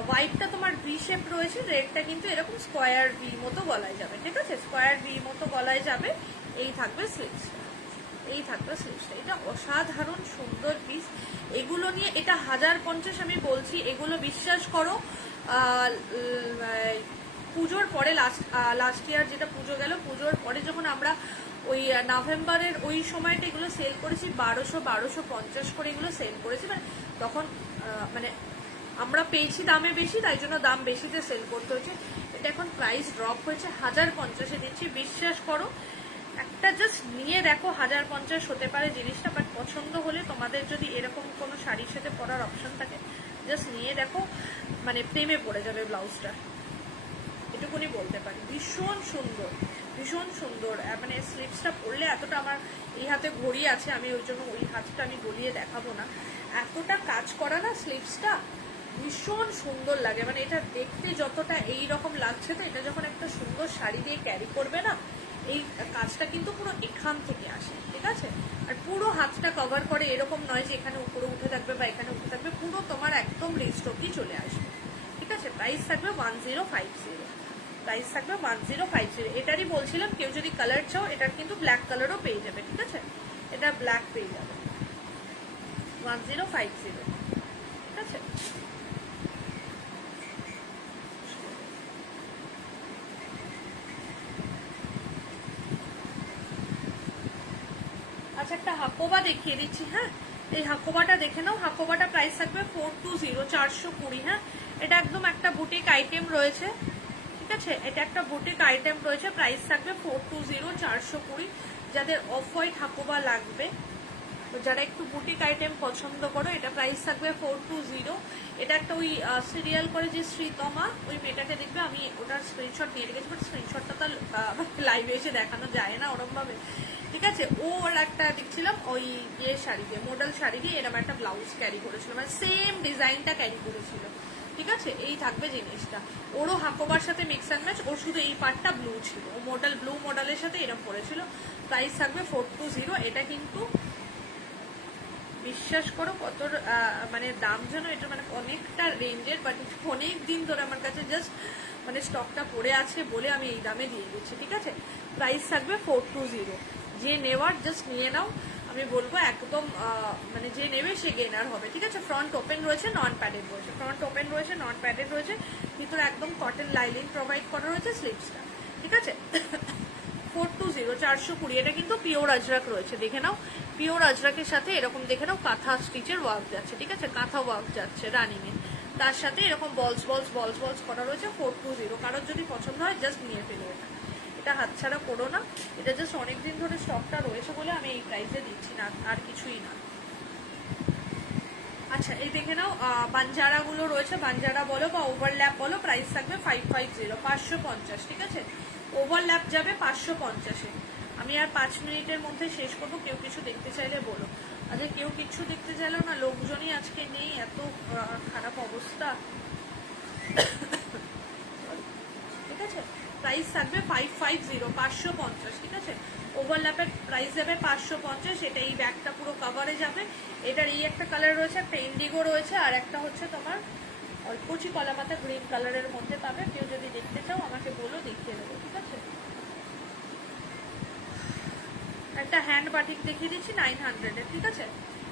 হোয়াইটটা তোমার ভি শেপ রয়েছে, রেডটা কিন্তু এরকম স্কোয়ার ভি মতো গলায় যাবে, ঠিক আছে, স্কোয়ার ভি মতো গলায় যাবে। এই থাকবে স্লিভসটা, এই থাকবে স্লিভসটা, এটা অসাধারণ সুন্দর পিস। এগুলো নিয়ে এটা 1050 আমি বলছি, এগুলো বিশ্বাস করো পুজোর পরে লাস্ট ইয়ার যেটা পুজো গেল, পুজোর পরে যখন আমরা ওই নভেম্বরের ওই সময়টা এগুলো সেল করেছি 1250 করে এগুলো সেল করেছি, মানে তখন মানে আমরা পেয়েছি দামে বেশি, তাই জন্য দাম বেশিতে সেল করতে হচ্ছে। এটা এখন প্রাইস ড্রপ হয়েছে 1050-এ দিচ্ছি, বিশ্বাস করো। একটা জাস্ট নিয়ে দেখো, 1050 হতে পারে জিনিসটা, বাট পছন্দ হলে তোমাদের যদি এরকম কোনো শাড়ির সাথে পরার অপশন থাকে জাস্ট নিয়ে দেখো, মানে প্রেমে পড়ে যাবে ব্লাউজটা, এটুকুনি বলতে পারি। ভীষণ সুন্দর, ভীষণ সুন্দর। মানে স্লিভসটা পরলে এতটা, আমার এই হাতে ঘড়ি আছে, আমি ওই জন্য ওই হাতটা আমি গলিয়ে দেখাবো না, এতটা কাজ করা না স্লিভসটা, ভীষণ সুন্দর লাগে। মানে এটা দেখতে যতটা এই রকম লাগছে, তো এটা যখন একটা সুন্দর শাড়ি দিয়ে ক্যারি করবে না, এই কাজটা কিন্তু পুরো এখান থেকে আসে, ঠিক আছে? আর পুরো হাতটা কভার করে, এরকম নয় যে এখানে উপরে উঠে থাকবে বা এখানে উঠে থাকবে, পুরো তোমার একদম রেস্টকই চলে আসবে, ঠিক আছে? প্রাইস থাকবে 1050, প্রাইস থাকবে 1050। এটারই বলছিলাম, কেউ যদি কালার চাও এটার কিন্তু ব্ল্যাক কালারও পেয়ে যাবে, ঠিক আছে? এটা ব্ল্যাক পেয়ে যাবে 1050, ঠিক আছে? আচ্ছা, একটা হাকোবা দেখিয়ে দিচ্ছি। হ্যাঁ, এই হাকোবাটা দেখে নাও। হাকোবাটা প্রাইস থাকবে 420, 420। হ্যাঁ, এটা একদম একটা বুটিক আইটেম রয়েছে, ঠিক আছে? এটা একটা বুটিক আইটেম রয়েছে, প্রাইস থাকবে 420, 420। যাদের অফ হোয়াইট হাকোবা লাগবে, তো যারা একটু বুটিক আইটেম পছন্দ করো, এটা প্রাইস থাকবে 420। এটা একটা ওই সিরিয়াল করে যে শ্রীতমা, ওই মেয়েটাকে দেখবে, আমি ওটার স্ক্রিনশট নিয়ে রেখেছি, বাট স্ক্রিনশটটা তো লাইভে এসে দেখানো যায় না ওরম ভাবে, ঠিক আছে? ওর একটা দেখছিলাম ওই শাড়ি দিয়ে, মডেল শাড়ি দিয়ে এরকম একটা ব্লাউজ ক্যারি করেছিল, মানে সেম ডিজাইনটা ক্যারি করেছিল, ঠিক আছে? এই থাকবে জিনিসটা। ওরও হাকোবার সাথে মিক্স অ্যান্ড ম্যাচ, ওর শুধু এই পার্টটা ব্লু ছিল, ও মডেল ব্লু মডেলের সাথে এরকম পরেছিল। প্রাইস থাকবে 420। এটা কিন্তু বিশ্বাস করো কত মানে দাম যেন এটা, মানে অনেকটা রেঞ্জের, বাট অনেক দিন ধরে আমার কাছে জাস্ট মানে স্টকটা পড়ে আছে বলে আমি এই দামে দিয়ে দিচ্ছি, ঠিক আছে? প্রাইস থাকবে 420। যে নেওয়ার জাস্ট নিয়ে নাও, আমি বলবো একদম মানে যে নেবে সে গেনার হবে, ঠিক আছে? ফ্রন্ট ওপেন রয়েছে, নন প্যাডেড রয়েছে, ফ্রন্ট ওপেন রয়েছে, নন প্যাডেড রয়েছে, ভিতরে একদম কটন লাইনিং প্রোভাইড করা রয়েছে স্লিভসটা, ঠিক আছে? 420, 420। এটা কিন্তু পিওর আজরাক রয়েছে, দেখে নাও। পিওর আজরাকের সাথে এরকম দেখে নাও কাঁথা স্টিচের ওয়ার্ক যাচ্ছে, ঠিক আছে? কাঁথা ওয়ার্ক যাচ্ছে রানিং এ, তার সাথে এরকম বলস বলস বলস বলস করা রয়েছে। 420। কারোর যদি পছন্দ হয় জাস্ট নিয়ে ফেলো এটা, এটা হাতছাড়া করো না। এটা জাস্ট অনেকদিন ধরে স্টকটা রয়েছে বলে আমি এই প্রাইসে দিচ্ছি, না আর কিছুই না। আচ্ছা, এই দেখে নাও বাঞ্জারা গুলো রয়েছে, বাঞ্জারা বলো বা ওভারল্যাপ বলো, প্রাইস থাকবে 550, 550, ঠিক আছে? ওভারল্যাপ যাবে 550-এ। আমি আর 5 মিনিটের মধ্যে শেষ করবো। কেউ কিছু দেখতে চাইলে বলো। আচ্ছা, কেউ কিছু দেখতে চাইলেও না, লোকজনই আজকে নেই, এত খারাপ অবস্থা, ঠিক আছে? প্রাইস থাকবে 550, 550, ঠিক আছে? ওভারল্যাপের প্রাইস যাবে 550। এটা এই ব্যাগটা পুরো কভারে যাবে। এটার এই একটা কালার রয়েছে, একটা ইন্ডিগো রয়েছে, আর একটা হচ্ছে তোমার কচি কলাপাতা গ্রিন কালারের মধ্যে পাবে। কেউ যদি দেখতে চাও আমাকে বলো, দেখিয়ে দেবো, ঠিক আছে? একটা হ্যান্ড বাটিক দেখিয়ে দিচ্ছি 900-এর, ঠিক আছে?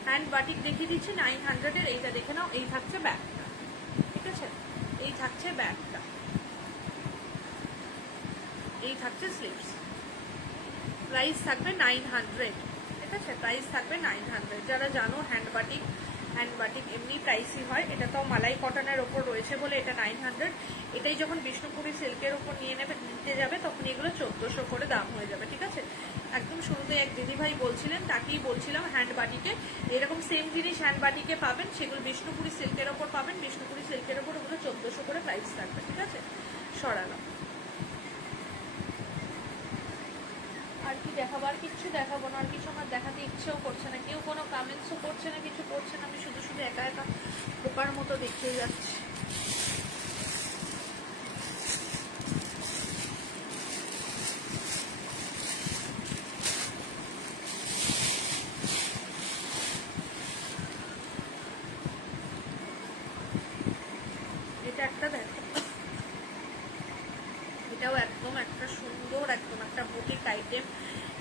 হ্যান্ড বাটিক দেখিয়ে দিচ্ছি 900-এর। এইটা দেখে নাও। এই থাকছে ব্যাগটা, ঠিক আছে? এই থাকছে ব্যাগটা, এই থাকছে স্লিভস। প্রাইস থাকবে 900, ঠিক আছে? প্রাইস থাকবে 900। যারা জানো হ্যান্ড বাটিক এমনি প্রাইসই হয়, এটা তো মালাই কটনের ওপর রয়েছে বলে এটা 900। এটাই যখন বিষ্ণুপুরি সিল্কের ওপর নিতে যাবে তখন এগুলো 1400 করে দাম হয়ে যাবে, ঠিক আছে? একদম শুরুতে এক দিদিভাই বলছিলেন, তাকেই বলছিলাম হ্যান্ড বাটিকে এরকম সেম জিনিস হ্যান্ড বাটিকে পাবেন, সেগুলো বিষ্ণুপুরি সিল্কের ওপর পাবেন। বিষ্ণুপুরি সিল্কের ওপর ওগুলো 1400 করে প্রাইস থাকবে, ঠিক আছে? সরালাম। আর কি দেখাবো? আর কিচ্ছু দেখাবো না, আর কিছু আমার দেখাতে ইচ্ছেও করছে না। কেউ কোনো কমেন্টসও করছে না, কিছু করছে না। আমি শুধু শুধু একা একা বোকার মতো দেখিয়ে যাচ্ছি। এটা একটা দেখো, এটাও একদম একটা সুন্দর, একদম একটা বুটিক আইটেম।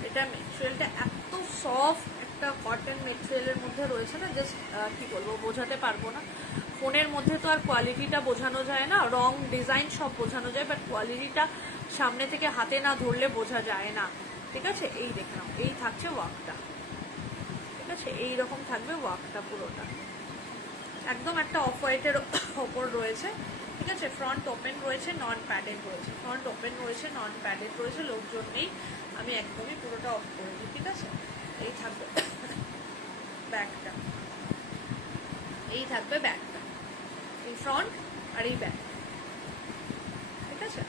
এটা মেটেরিয়ালটা এত সফট, একটা কটন মেটেরিয়ালের মধ্যে রয়েছে না, জাস্ট কি বলবো, বোঝাতে পারবো না। ফোনের মধ্যে তো আর কোয়ালিটিটা বোঝানো যায় না, রং ডিজাইন সব বোঝানো যায়, বাট কোয়ালিটিটা সামনে থেকে হাতে না ধরলে বোঝা যায় না, ঠিক আছে? এই দেখে নাও, এই থাকছে ওয়ার্কটা, ঠিক আছে? এইরকম থাকবে ওয়ার্কটা পুরোটা, একদম একটা অফ হোয়াইটের ওপর রয়েছে, ঠিক আছে? ফ্রন্ট ওপেন রয়েছে, নন প্যাডেড রয়েছে, ফ্রন্ট ওপেন রয়েছে, নন প্যাডেড রয়েছে। লোকজন নেই, আমি একদমই পুরোটা অফ করে দিই, ঠিক আছে? এই থাকবে ব্যাগটা, এই থাকবে ব্যাগটা, এই ফ্রন্ট আর এই ব্যাগ, ঠিক আছে?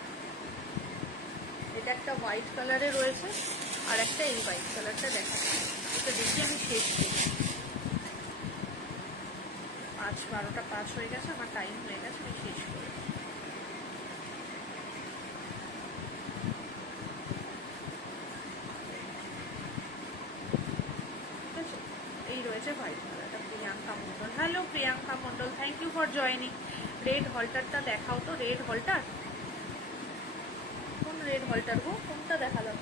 এটা একটা হোয়াইট কালারে রয়েছে, আর একটা এই হোয়াইট কালারটা দেখাচ্ছি, এটা দেখি আমি শেষ করি। 5:12 হয়ে গেছে, আমার টাইম হয়ে গেছে, আমি শেষ করি। এই রয়েছে হোয়াইট কালারটা, Priyanka Mondal. Hello Priyanka Mondal, thank you for joining. Red হলটারটা দেখাও তো, রেড হলটার কোন রেড হলটার গো, কোনটা দেখালাম?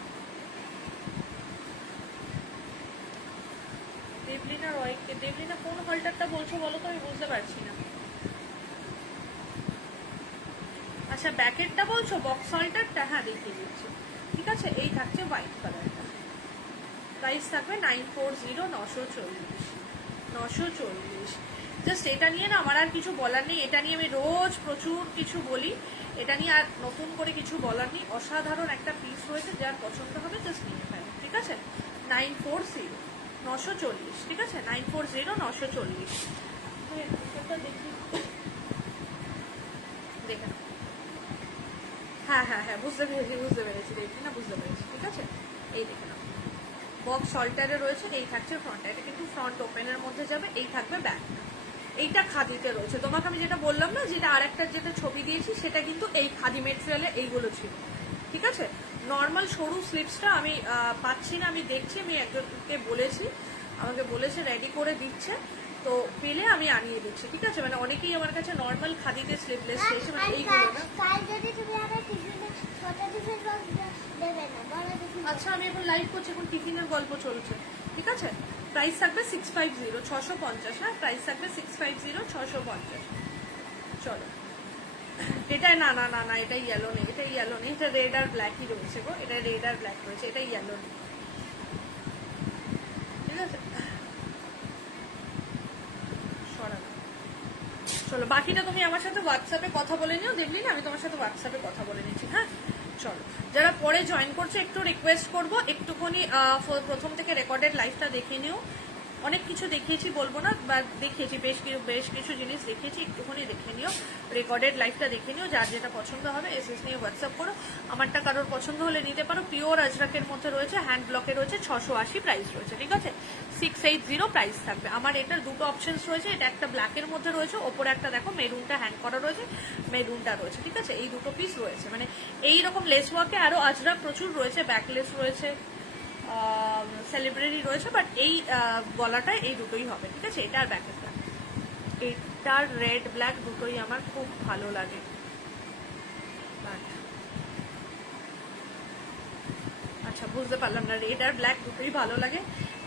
দেবলিনা রয়কে, দেবলিনা কোন হলটারটা বলছো বলো তো, আমি বুঝতে পারছি না। আচ্ছা ব্যাকেটটা বলছো, বক্স হলটারটা? হ্যাঁ দেখিয়ে দিচ্ছি, ঠিক আছে। এই থাকছে হোয়াইট কালারটা, প্রাইস থাকবে 940, 940। জাস্ট এটা নিয়ে না আমার আর কিছু বলার নেই, এটা নিয়ে আমি রোজ প্রচুর কিছু বলি, এটা নিয়ে আর নতুন করে কিছু বলার নেই। অসাধারণ একটা পিস রয়েছে, যার পছন্দ হবে জাস্ট নিয়ে ফেলো, ঠিক আছে। 940, 940, ঠিক আছে। 940, 940। দেখি, দেখে নাও। হ্যাঁ হ্যাঁ হ্যাঁ, বুঝতে পেরেছি দেখি না, বুঝতে পেরেছি, ঠিক আছে। এই দেখে নাও, বক্স সল্টারে রয়েছে, এই থাকছে ফ্রন্ট, এটা কিন্তু ফ্রন্ট ওপেনের মধ্যে যাবে, এই থাকবে ব্যাক। এইটা খাদিতে রয়েছে, তোমাকে আমি যেটা বললাম না, যেটা আর একটা যেটা ছবি দিয়েছি সেটা কিন্তু এই খাদি মেটেরিয়ালে এইগুলো ছিল, ঠিক আছে। নর্মাল সরু স্লিপসটা আমি পাচ্ছি না, আমি দেখছি, আমি একজনকে বলেছি, আমাকে বলেছে রেডি করে দিচ্ছে, তো পেলে আমি আনিয়ে দিচ্ছি, ঠিক আছে। মানে অনেকেই আমার কাছে নর্মাল খাদিতে স্লিপলেস চেয়েছে, মানে এইগুলো না। আচ্ছা আমি এখন লাইভ করছি, এখন টিফিনের গল্প চলছে, ঠিক আছে। প্রাইস থাকবে 650, 650। হ্যাঁ প্রাইস থাকবে 650, 650। চলো, এটা না না না না, এটা ইয়েলো নেই, এটা ইয়েলো নেই, এটা রেড আর ব্ল্যাকই রয়েছে গো, এটা রেড আর ব্ল্যাক রয়েছে, এটা ইয়েলো নেই, ঠিক আছে। সরানো। চলো বাকিটা তুমি আমার সাথে হোয়াটসঅ্যাপে কথা বলে নিও, দেখলি না আমি তোমার সাথে হোয়াটসঅ্যাপে কথা বলে নিচ্ছি। হ্যাঁ চলো, যারা পরে জয়েন করছে একটু রিকোয়েস্ট করবো, একটুখানি প্রথম থেকে রেকর্ডেড লাইভটা দেখে নিও। অনেক কিছু দেখিয়েছি বলবো না, বা দেখিয়েছি বেশ কিছু জিনিস দেখিয়েছি, একটুখানি দেখে নিও, রেকর্ডেড লাইভটা দেখে নিও। যার যেটা পছন্দ হবে এসএস নিয়ে হোয়াটসঅ্যাপ করো, আমারটা কারোর পছন্দ হলে নিতে পারো। পিওর আজরাকের মধ্যে রয়েছে, হ্যান্ড ব্লকে রয়েছে, 680 প্রাইস রয়েছে, ঠিক আছে। 680 প্রাইস থাকবে। আমার এটার দুটো অপশনস রয়েছে, এটা একটা ব্ল্যাকের মধ্যে রয়েছে, ওপরে একটা দেখো মেরুনটা হ্যান্ড করা রয়েছে, মেরুনটা রয়েছে, ঠিক আছে। এই দুটো পিস রয়েছে, মানে এইরকম লেস ওয়ার্কে আরো আজরাক প্রচুর রয়েছে, ব্যাকলেস রয়েছে, সেলিব্রিটি রয়েছে, বাট এই গলাটায় এই দুটোই হবে, ঠিক আছে। এটা আর ব্যাকেটটা, এটার রেড ব্ল্যাক দুটোই আমার খুব ভালো লাগে, আচ্ছা বুঝতে পারলাম না, রেড আর ব্ল্যাক দুটোই ভালো লাগে,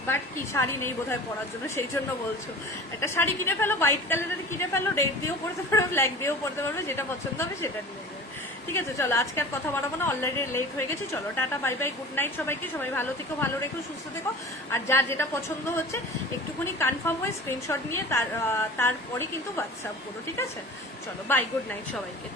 বাট কি শাড়ি নেই বোধহয় পরার জন্য, সেই জন্য বলছো। একটা শাড়ি কিনে ফেলো, হোয়াইট কালারের কিনে ফেলো, রেড দিয়েও পরতে পারবে, ব্ল্যাক দিয়েও পরতে পারবে, যেটা পছন্দ হবে সেটা নিয়ে নেবে, ঠিক আছে। চলো আজকে আর কথা বাড়াবো না, অলরেডি লেট হয়ে গেছে। চলো tata, bye bye, good night সবাইকে, সবাই ভালো থেকো, ভালো রেখো, সুস্থ থেকো। আর যার যেটা পছন্দ হচ্ছে একটুখানি কনফার্ম হয়ে স্ক্রিনশট নিয়ে তারপরে কিন্তু হোয়াটসঅ্যাপ করো, ঠিক আছে। চলো বাই, গুড নাইট সবাইকে।